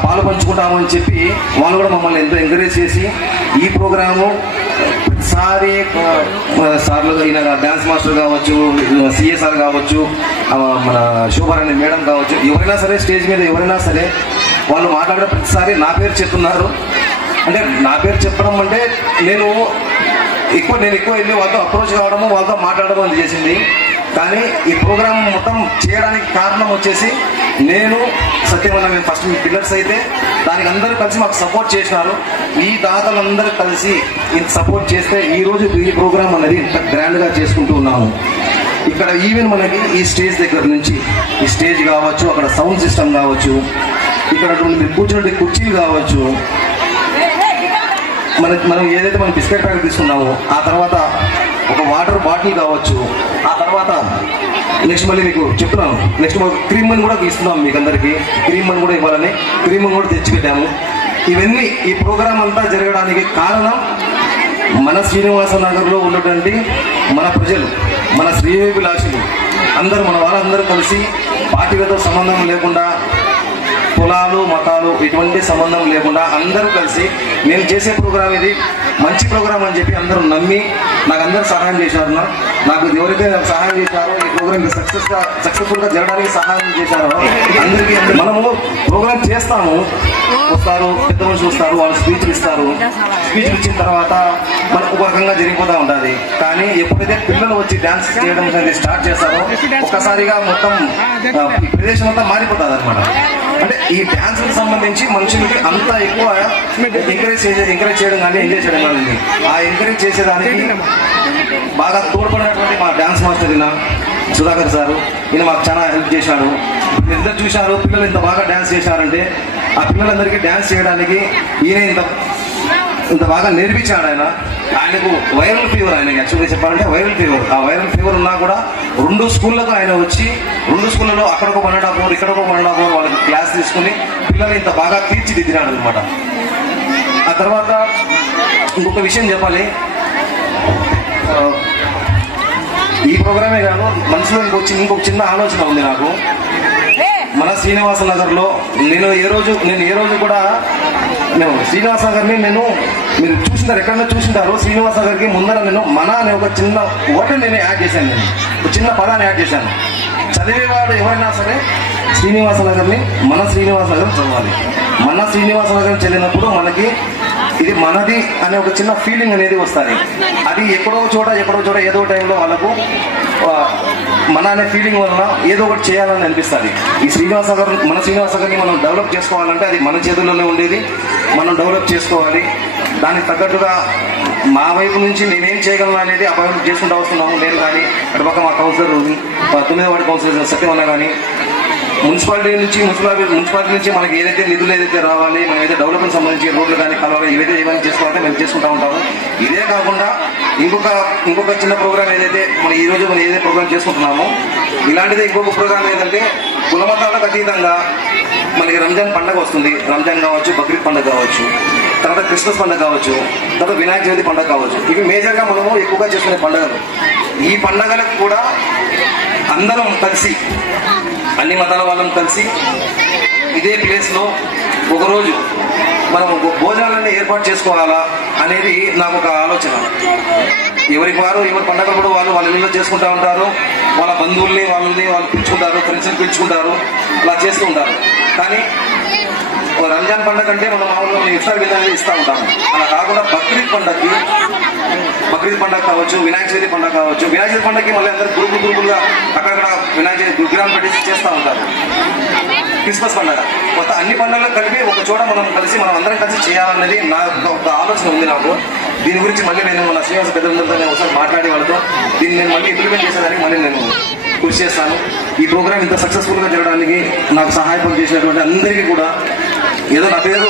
పాలు పంచుకుంటామని చెప్పి వాళ్ళు కూడా మమ్మల్ని ఎంతో ఎంకరేజ్ చేసి ఈ ప్రోగ్రాము ప్రతిసారి సార్లు అయిన డ్యాన్స్ మాస్టర్ కావచ్చు, సిఎస్ఆర్ కావచ్చు, మన శోభారాణి మేడం కావచ్చు, ఎవరైనా సరే స్టేజ్ మీద ఎవరైనా సరే వాళ్ళు మాట్లాడే ప్రతిసారి నా పేరు చెప్తున్నారు. అంటే నా పేరు చెప్పడం అంటే నేను ఎక్కువ వెళ్ళి వాళ్ళతో అప్రోచ్ కావడము, వాళ్ళతో మాట్లాడడం అని చేసింది. కానీ ఈ ప్రోగ్రామ్ మొత్తం చేయడానికి కారణం వచ్చేసి నేను సత్యమన్న, మేము ఫస్ట్ మీ పిల్లర్స్ అయితే దానికి అందరూ కలిసి మాకు సపోర్ట్ చేసినారు. ఈ దాతలందరూ కలిసి ఇంత సపోర్ట్ చేస్తే ఈరోజు ఈ ప్రోగ్రామ్ అనేది ఇంత గ్రాండ్గా చేసుకుంటూ ఉన్నాము. ఇక్కడ ఈవెన్ మనకి ఈ స్టేజ్ దగ్గర నుంచి ఈ స్టేజ్ కావచ్చు, అక్కడ సౌండ్ సిస్టమ్ కావచ్చు, ఇక్కడ కూర్చున్నటువంటి కుర్చీలు కావచ్చు, మనం ఏదైతే మనం బిస్కెట్ ప్యాకెట్ తీసుకున్నామో ఆ తర్వాత ఒక వాటర్ బాటిల్ కావచ్చు, ఆ తర్వాత నెక్స్ట్ మళ్ళీ మీకు చెప్తున్నాను నెక్స్ట్ క్రీమ్ అని కూడా ఇస్తున్నాము మీకు అందరికీ, క్రీమ్ అని కూడా ఇవ్వాలని క్రీమ్ అని కూడా తెచ్చిపెట్టాము. ఇవన్నీ ఈ ప్రోగ్రాం అంతా జరగడానికి కారణం మన శ్రీనివాస నగర్లో ఉన్నటువంటి మన ప్రజలు, మన శ్రీవిలాసులు అందరూ, మన వాళ్ళందరూ కలిసి పార్టీలతో సంబంధం లేకుండా, కులాలు మతాలు ఎటువంటి సంబంధం లేకుండా అందరూ కలిసి నేను చేసే ప్రోగ్రామ్ ఇది మంచి ప్రోగ్రామ్ అని చెప్పి అందరూ నమ్మి నాకు అందరూ సహాయం చేశారు. నాకు ఎవరైతే నాకు సహాయం చేశారో ఈ ప్రోగ్రామ్ సక్సెస్ఫుల్గా జరగడానికి సహాయం చేశారో అందరికీ మనము ప్రోగ్రామ్ చేస్తాము, వస్తారు పెద్ద మనుషులు వస్తారు, వాళ్ళు స్పీచ్లు ఇస్తారు, స్పీచ్లు ఇచ్చిన తర్వాత మనకు ఒక రకంగా జరిగిపోతూ ఉంటుంది. కానీ ఎప్పుడైతే పిల్లలు వచ్చి డ్యాన్స్ చేయడం అనేది స్టార్ట్ చేస్తారో ఒక్కసారిగా మొత్తం ప్రదేశం అంతా మారిపోతుంది అనమాట. అంటే ఈ డ్యాన్స్ కి సంబంధించి మనుషులకి అంత ఎక్కువ ఎంకరేజ్ చేయడం కానీ ఎంజాయ్ చేయడం కానీ ఆ ఎంకరేజ్ చేసేదానికి బాగా తోడ్పడినటువంటి మా డ్యాన్స్ మాస్టర్ ఈయన సుధాకర్ సారు, ఈయన మాకు చాలా హెల్ప్ చేశాడు. ఇద్దరు చూశారు పిల్లలు ఇంత బాగా డ్యాన్స్ చేశారంటే ఆ పిల్లలందరికీ డ్యాన్స్ చేయడానికి ఈయన ఇంత బాగా నేర్పించాడు. ఆయనకు వైరల్ ఫీవర్, ఆయనకి యాక్చువల్గా చెప్పాలంటే వైరల్ ఫీవర్. ఆ వైరల్ ఫీవర్ ఉన్నా కూడా 2 స్కూళ్ళకు ఆయన వచ్చి 2 స్కూళ్ళలో అక్కడొక 1.5 అవర్ ఇక్కడొక 1.5 అవర్ వాళ్ళకి క్లాస్ తీసుకుని పిల్లలు ఇంత బాగా తీర్చిదిద్దినాడు అనమాట. ఆ తర్వాత ఇంకొక విషయం చెప్పాలి, ఈ ప్రోగ్రామే కాదు మనసులో ఇంకొక చిన్న ఆలోచన ఉంది నాకు. మన శ్రీనివాస నగర్లో నేను ఏ రోజు కూడా మేము శ్రీనివాస నగర్ని మీరు చూసింటారు, ఎక్కడైనా చూసింటారు. శ్రీనివాస నగర్కి ముందర నేను మన అనే ఒక చిన్న వర్డ్ నేను యాడ్ చేశాను, నేను ఒక చిన్న పదాన్ని యాడ్ చేశాను. చదివేవాడు ఎవరైనా సరే శ్రీనివాస నగర్ని మన శ్రీనివాస నగరం చదవాలి. మన శ్రీనివాస నగరం చదివినప్పుడు మనకి ఇది మనది అనే ఒక చిన్న ఫీలింగ్ అనేది వస్తుంది. అది ఎక్కడో చోట ఏదో టైంలో వాళ్ళకు మన అనే ఫీలింగ్ వలన ఏదో ఒకటి చేయాలని అనిపిస్తుంది. ఈ మన శ్రీనివాస నగర్ని మనం డెవలప్ చేసుకోవాలంటే అది మన చేతుల్లోనే ఉండేది, మనం డెవలప్ చేసుకోవాలి. దానికి తగ్గట్టుగా మా వైపు నుంచి నేనేం చేయగలను అనేది అభివృద్ధి చేసుకుంటూ వస్తున్నాము. నేను కానీ అటుపక్క మా కౌన్సిలర్ 9వ వార్డు కౌన్సిలర్ సత్యమన్న కానీ మున్సిపాలిటీ నుంచి మనకి ఏదైతే నిధులు ఏదైతే రావాలి, మనం ఏదైతే డెవలప్మెంట్ సంబంధించి రోడ్లు కానీ కలవాలి ఏవైతే ఏమైనా చేసుకోవాలంటే మేము చేసుకుంటూ ఉంటాము. ఇదే కాకుండా ఇంకొక చిన్న ప్రోగ్రామ్ ఏదైతే మనం ఏదైతే ప్రోగ్రామ్ చేసుకుంటున్నామో ఇలాంటిదే ఇంకొక ప్రోగ్రామ్ ఏదంటే కులమతాలకు అతీతంగా మనకి రంజాన్ పండుగ వస్తుంది. రంజాన్ కావచ్చు, బక్రీద్ పండుగ కావచ్చు, తర్వాత క్రిస్మస్ పండుగ కావచ్చు, తర్వాత వినాయక చవితి పండుగ కావచ్చు. ఇవి మేజర్గా మనము ఎక్కువగా చేసుకునే పండుగలు. ఈ పండుగలకు కూడా అందరం కలిసి, అన్ని మతాల వాళ్ళం కలిసి ఇదే ప్లేస్లో ఒకరోజు మనం భోజనాలన్నీ ఏర్పాటు చేసుకోవాలా అనేది నాకు ఒక ఆలోచన. ఎవరికి వారు ఎవరి పండగప్పుడు వాళ్ళ ఇళ్ళలో చేసుకుంటూ ఉంటారు, వాళ్ళ బంధువుల్ని వాళ్ళు పిలుచుకుంటారు, ఫ్రెండ్స్ని పిలుచుకుంటారు, అలా చేస్తూ ఉంటారు. కానీ రంజాన్ పండుగ అంటే మనం మామూలుగా ఇఫ్తార్ విధానం ఇస్తూ ఉంటాము. అలా కాకుండా బక్రీద్ పండుగ కావచ్చు, వినాయక చవితి పండుగ కావచ్చు. వినాయక చవితి పండుగకి మళ్ళీ అందరూ గ్రూపులుగా అక్కడక్కడ వినాయక చవితి విగ్రహాలు పెట్టి చేస్తూ ఉంటారు. క్రిస్మస్ పండుగ, కొత్త అన్ని పండుగలు కలిపి ఒక చోట మనం అందరం కలిసి చేయాలన్నది నా ఒక ఆలోచన ఉంది నాకు. దీని గురించి మళ్ళీ నేను మన శ్రీనివాస పెద్దలందరితో నేను ఒకసారి మాట్లాడే వాళ్ళతో దీన్ని నేను మళ్ళీ ఇంప్లిమెంట్ చేసేదానికి మళ్ళీ నేను కృషి చేస్తాను. ఈ ప్రోగ్రామ్ ఇంత సక్సెస్ఫుల్గా జరగడానికి నాకు సహాయపడి చేసినటువంటి అందరికీ కూడా, ఏదో నా పేరు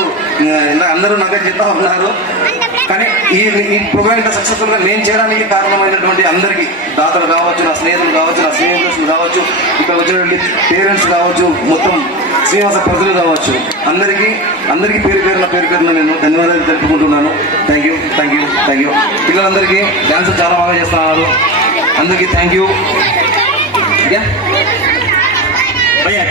అందరూ నాకే చెప్తా ఉన్నారు, కానీ ఈ ప్రోగ్రామ్ ఇంత సక్సెస్ఫుల్గా నేను చేయడానికి కారణమైనటువంటి అందరికీ, దాతలు కావచ్చు, నా స్నేహితులు కావచ్చు, నా స్నేహితులు కావచ్చు, ఇక్కడ వచ్చినటువంటి పేరెంట్స్ కావచ్చు, మొత్తం శ్రీనివాస ప్రజలు కావచ్చు, అందరికీ పేరు పేరున నేను ధన్యవాదాలు తెలుపుకుంటున్నాను. Thank you. పిల్లలందరికీ డాన్స్ చాలా బాగా చేస్తున్నారు. అందరికీ థ్యాంక్ యూ. భయ్యా,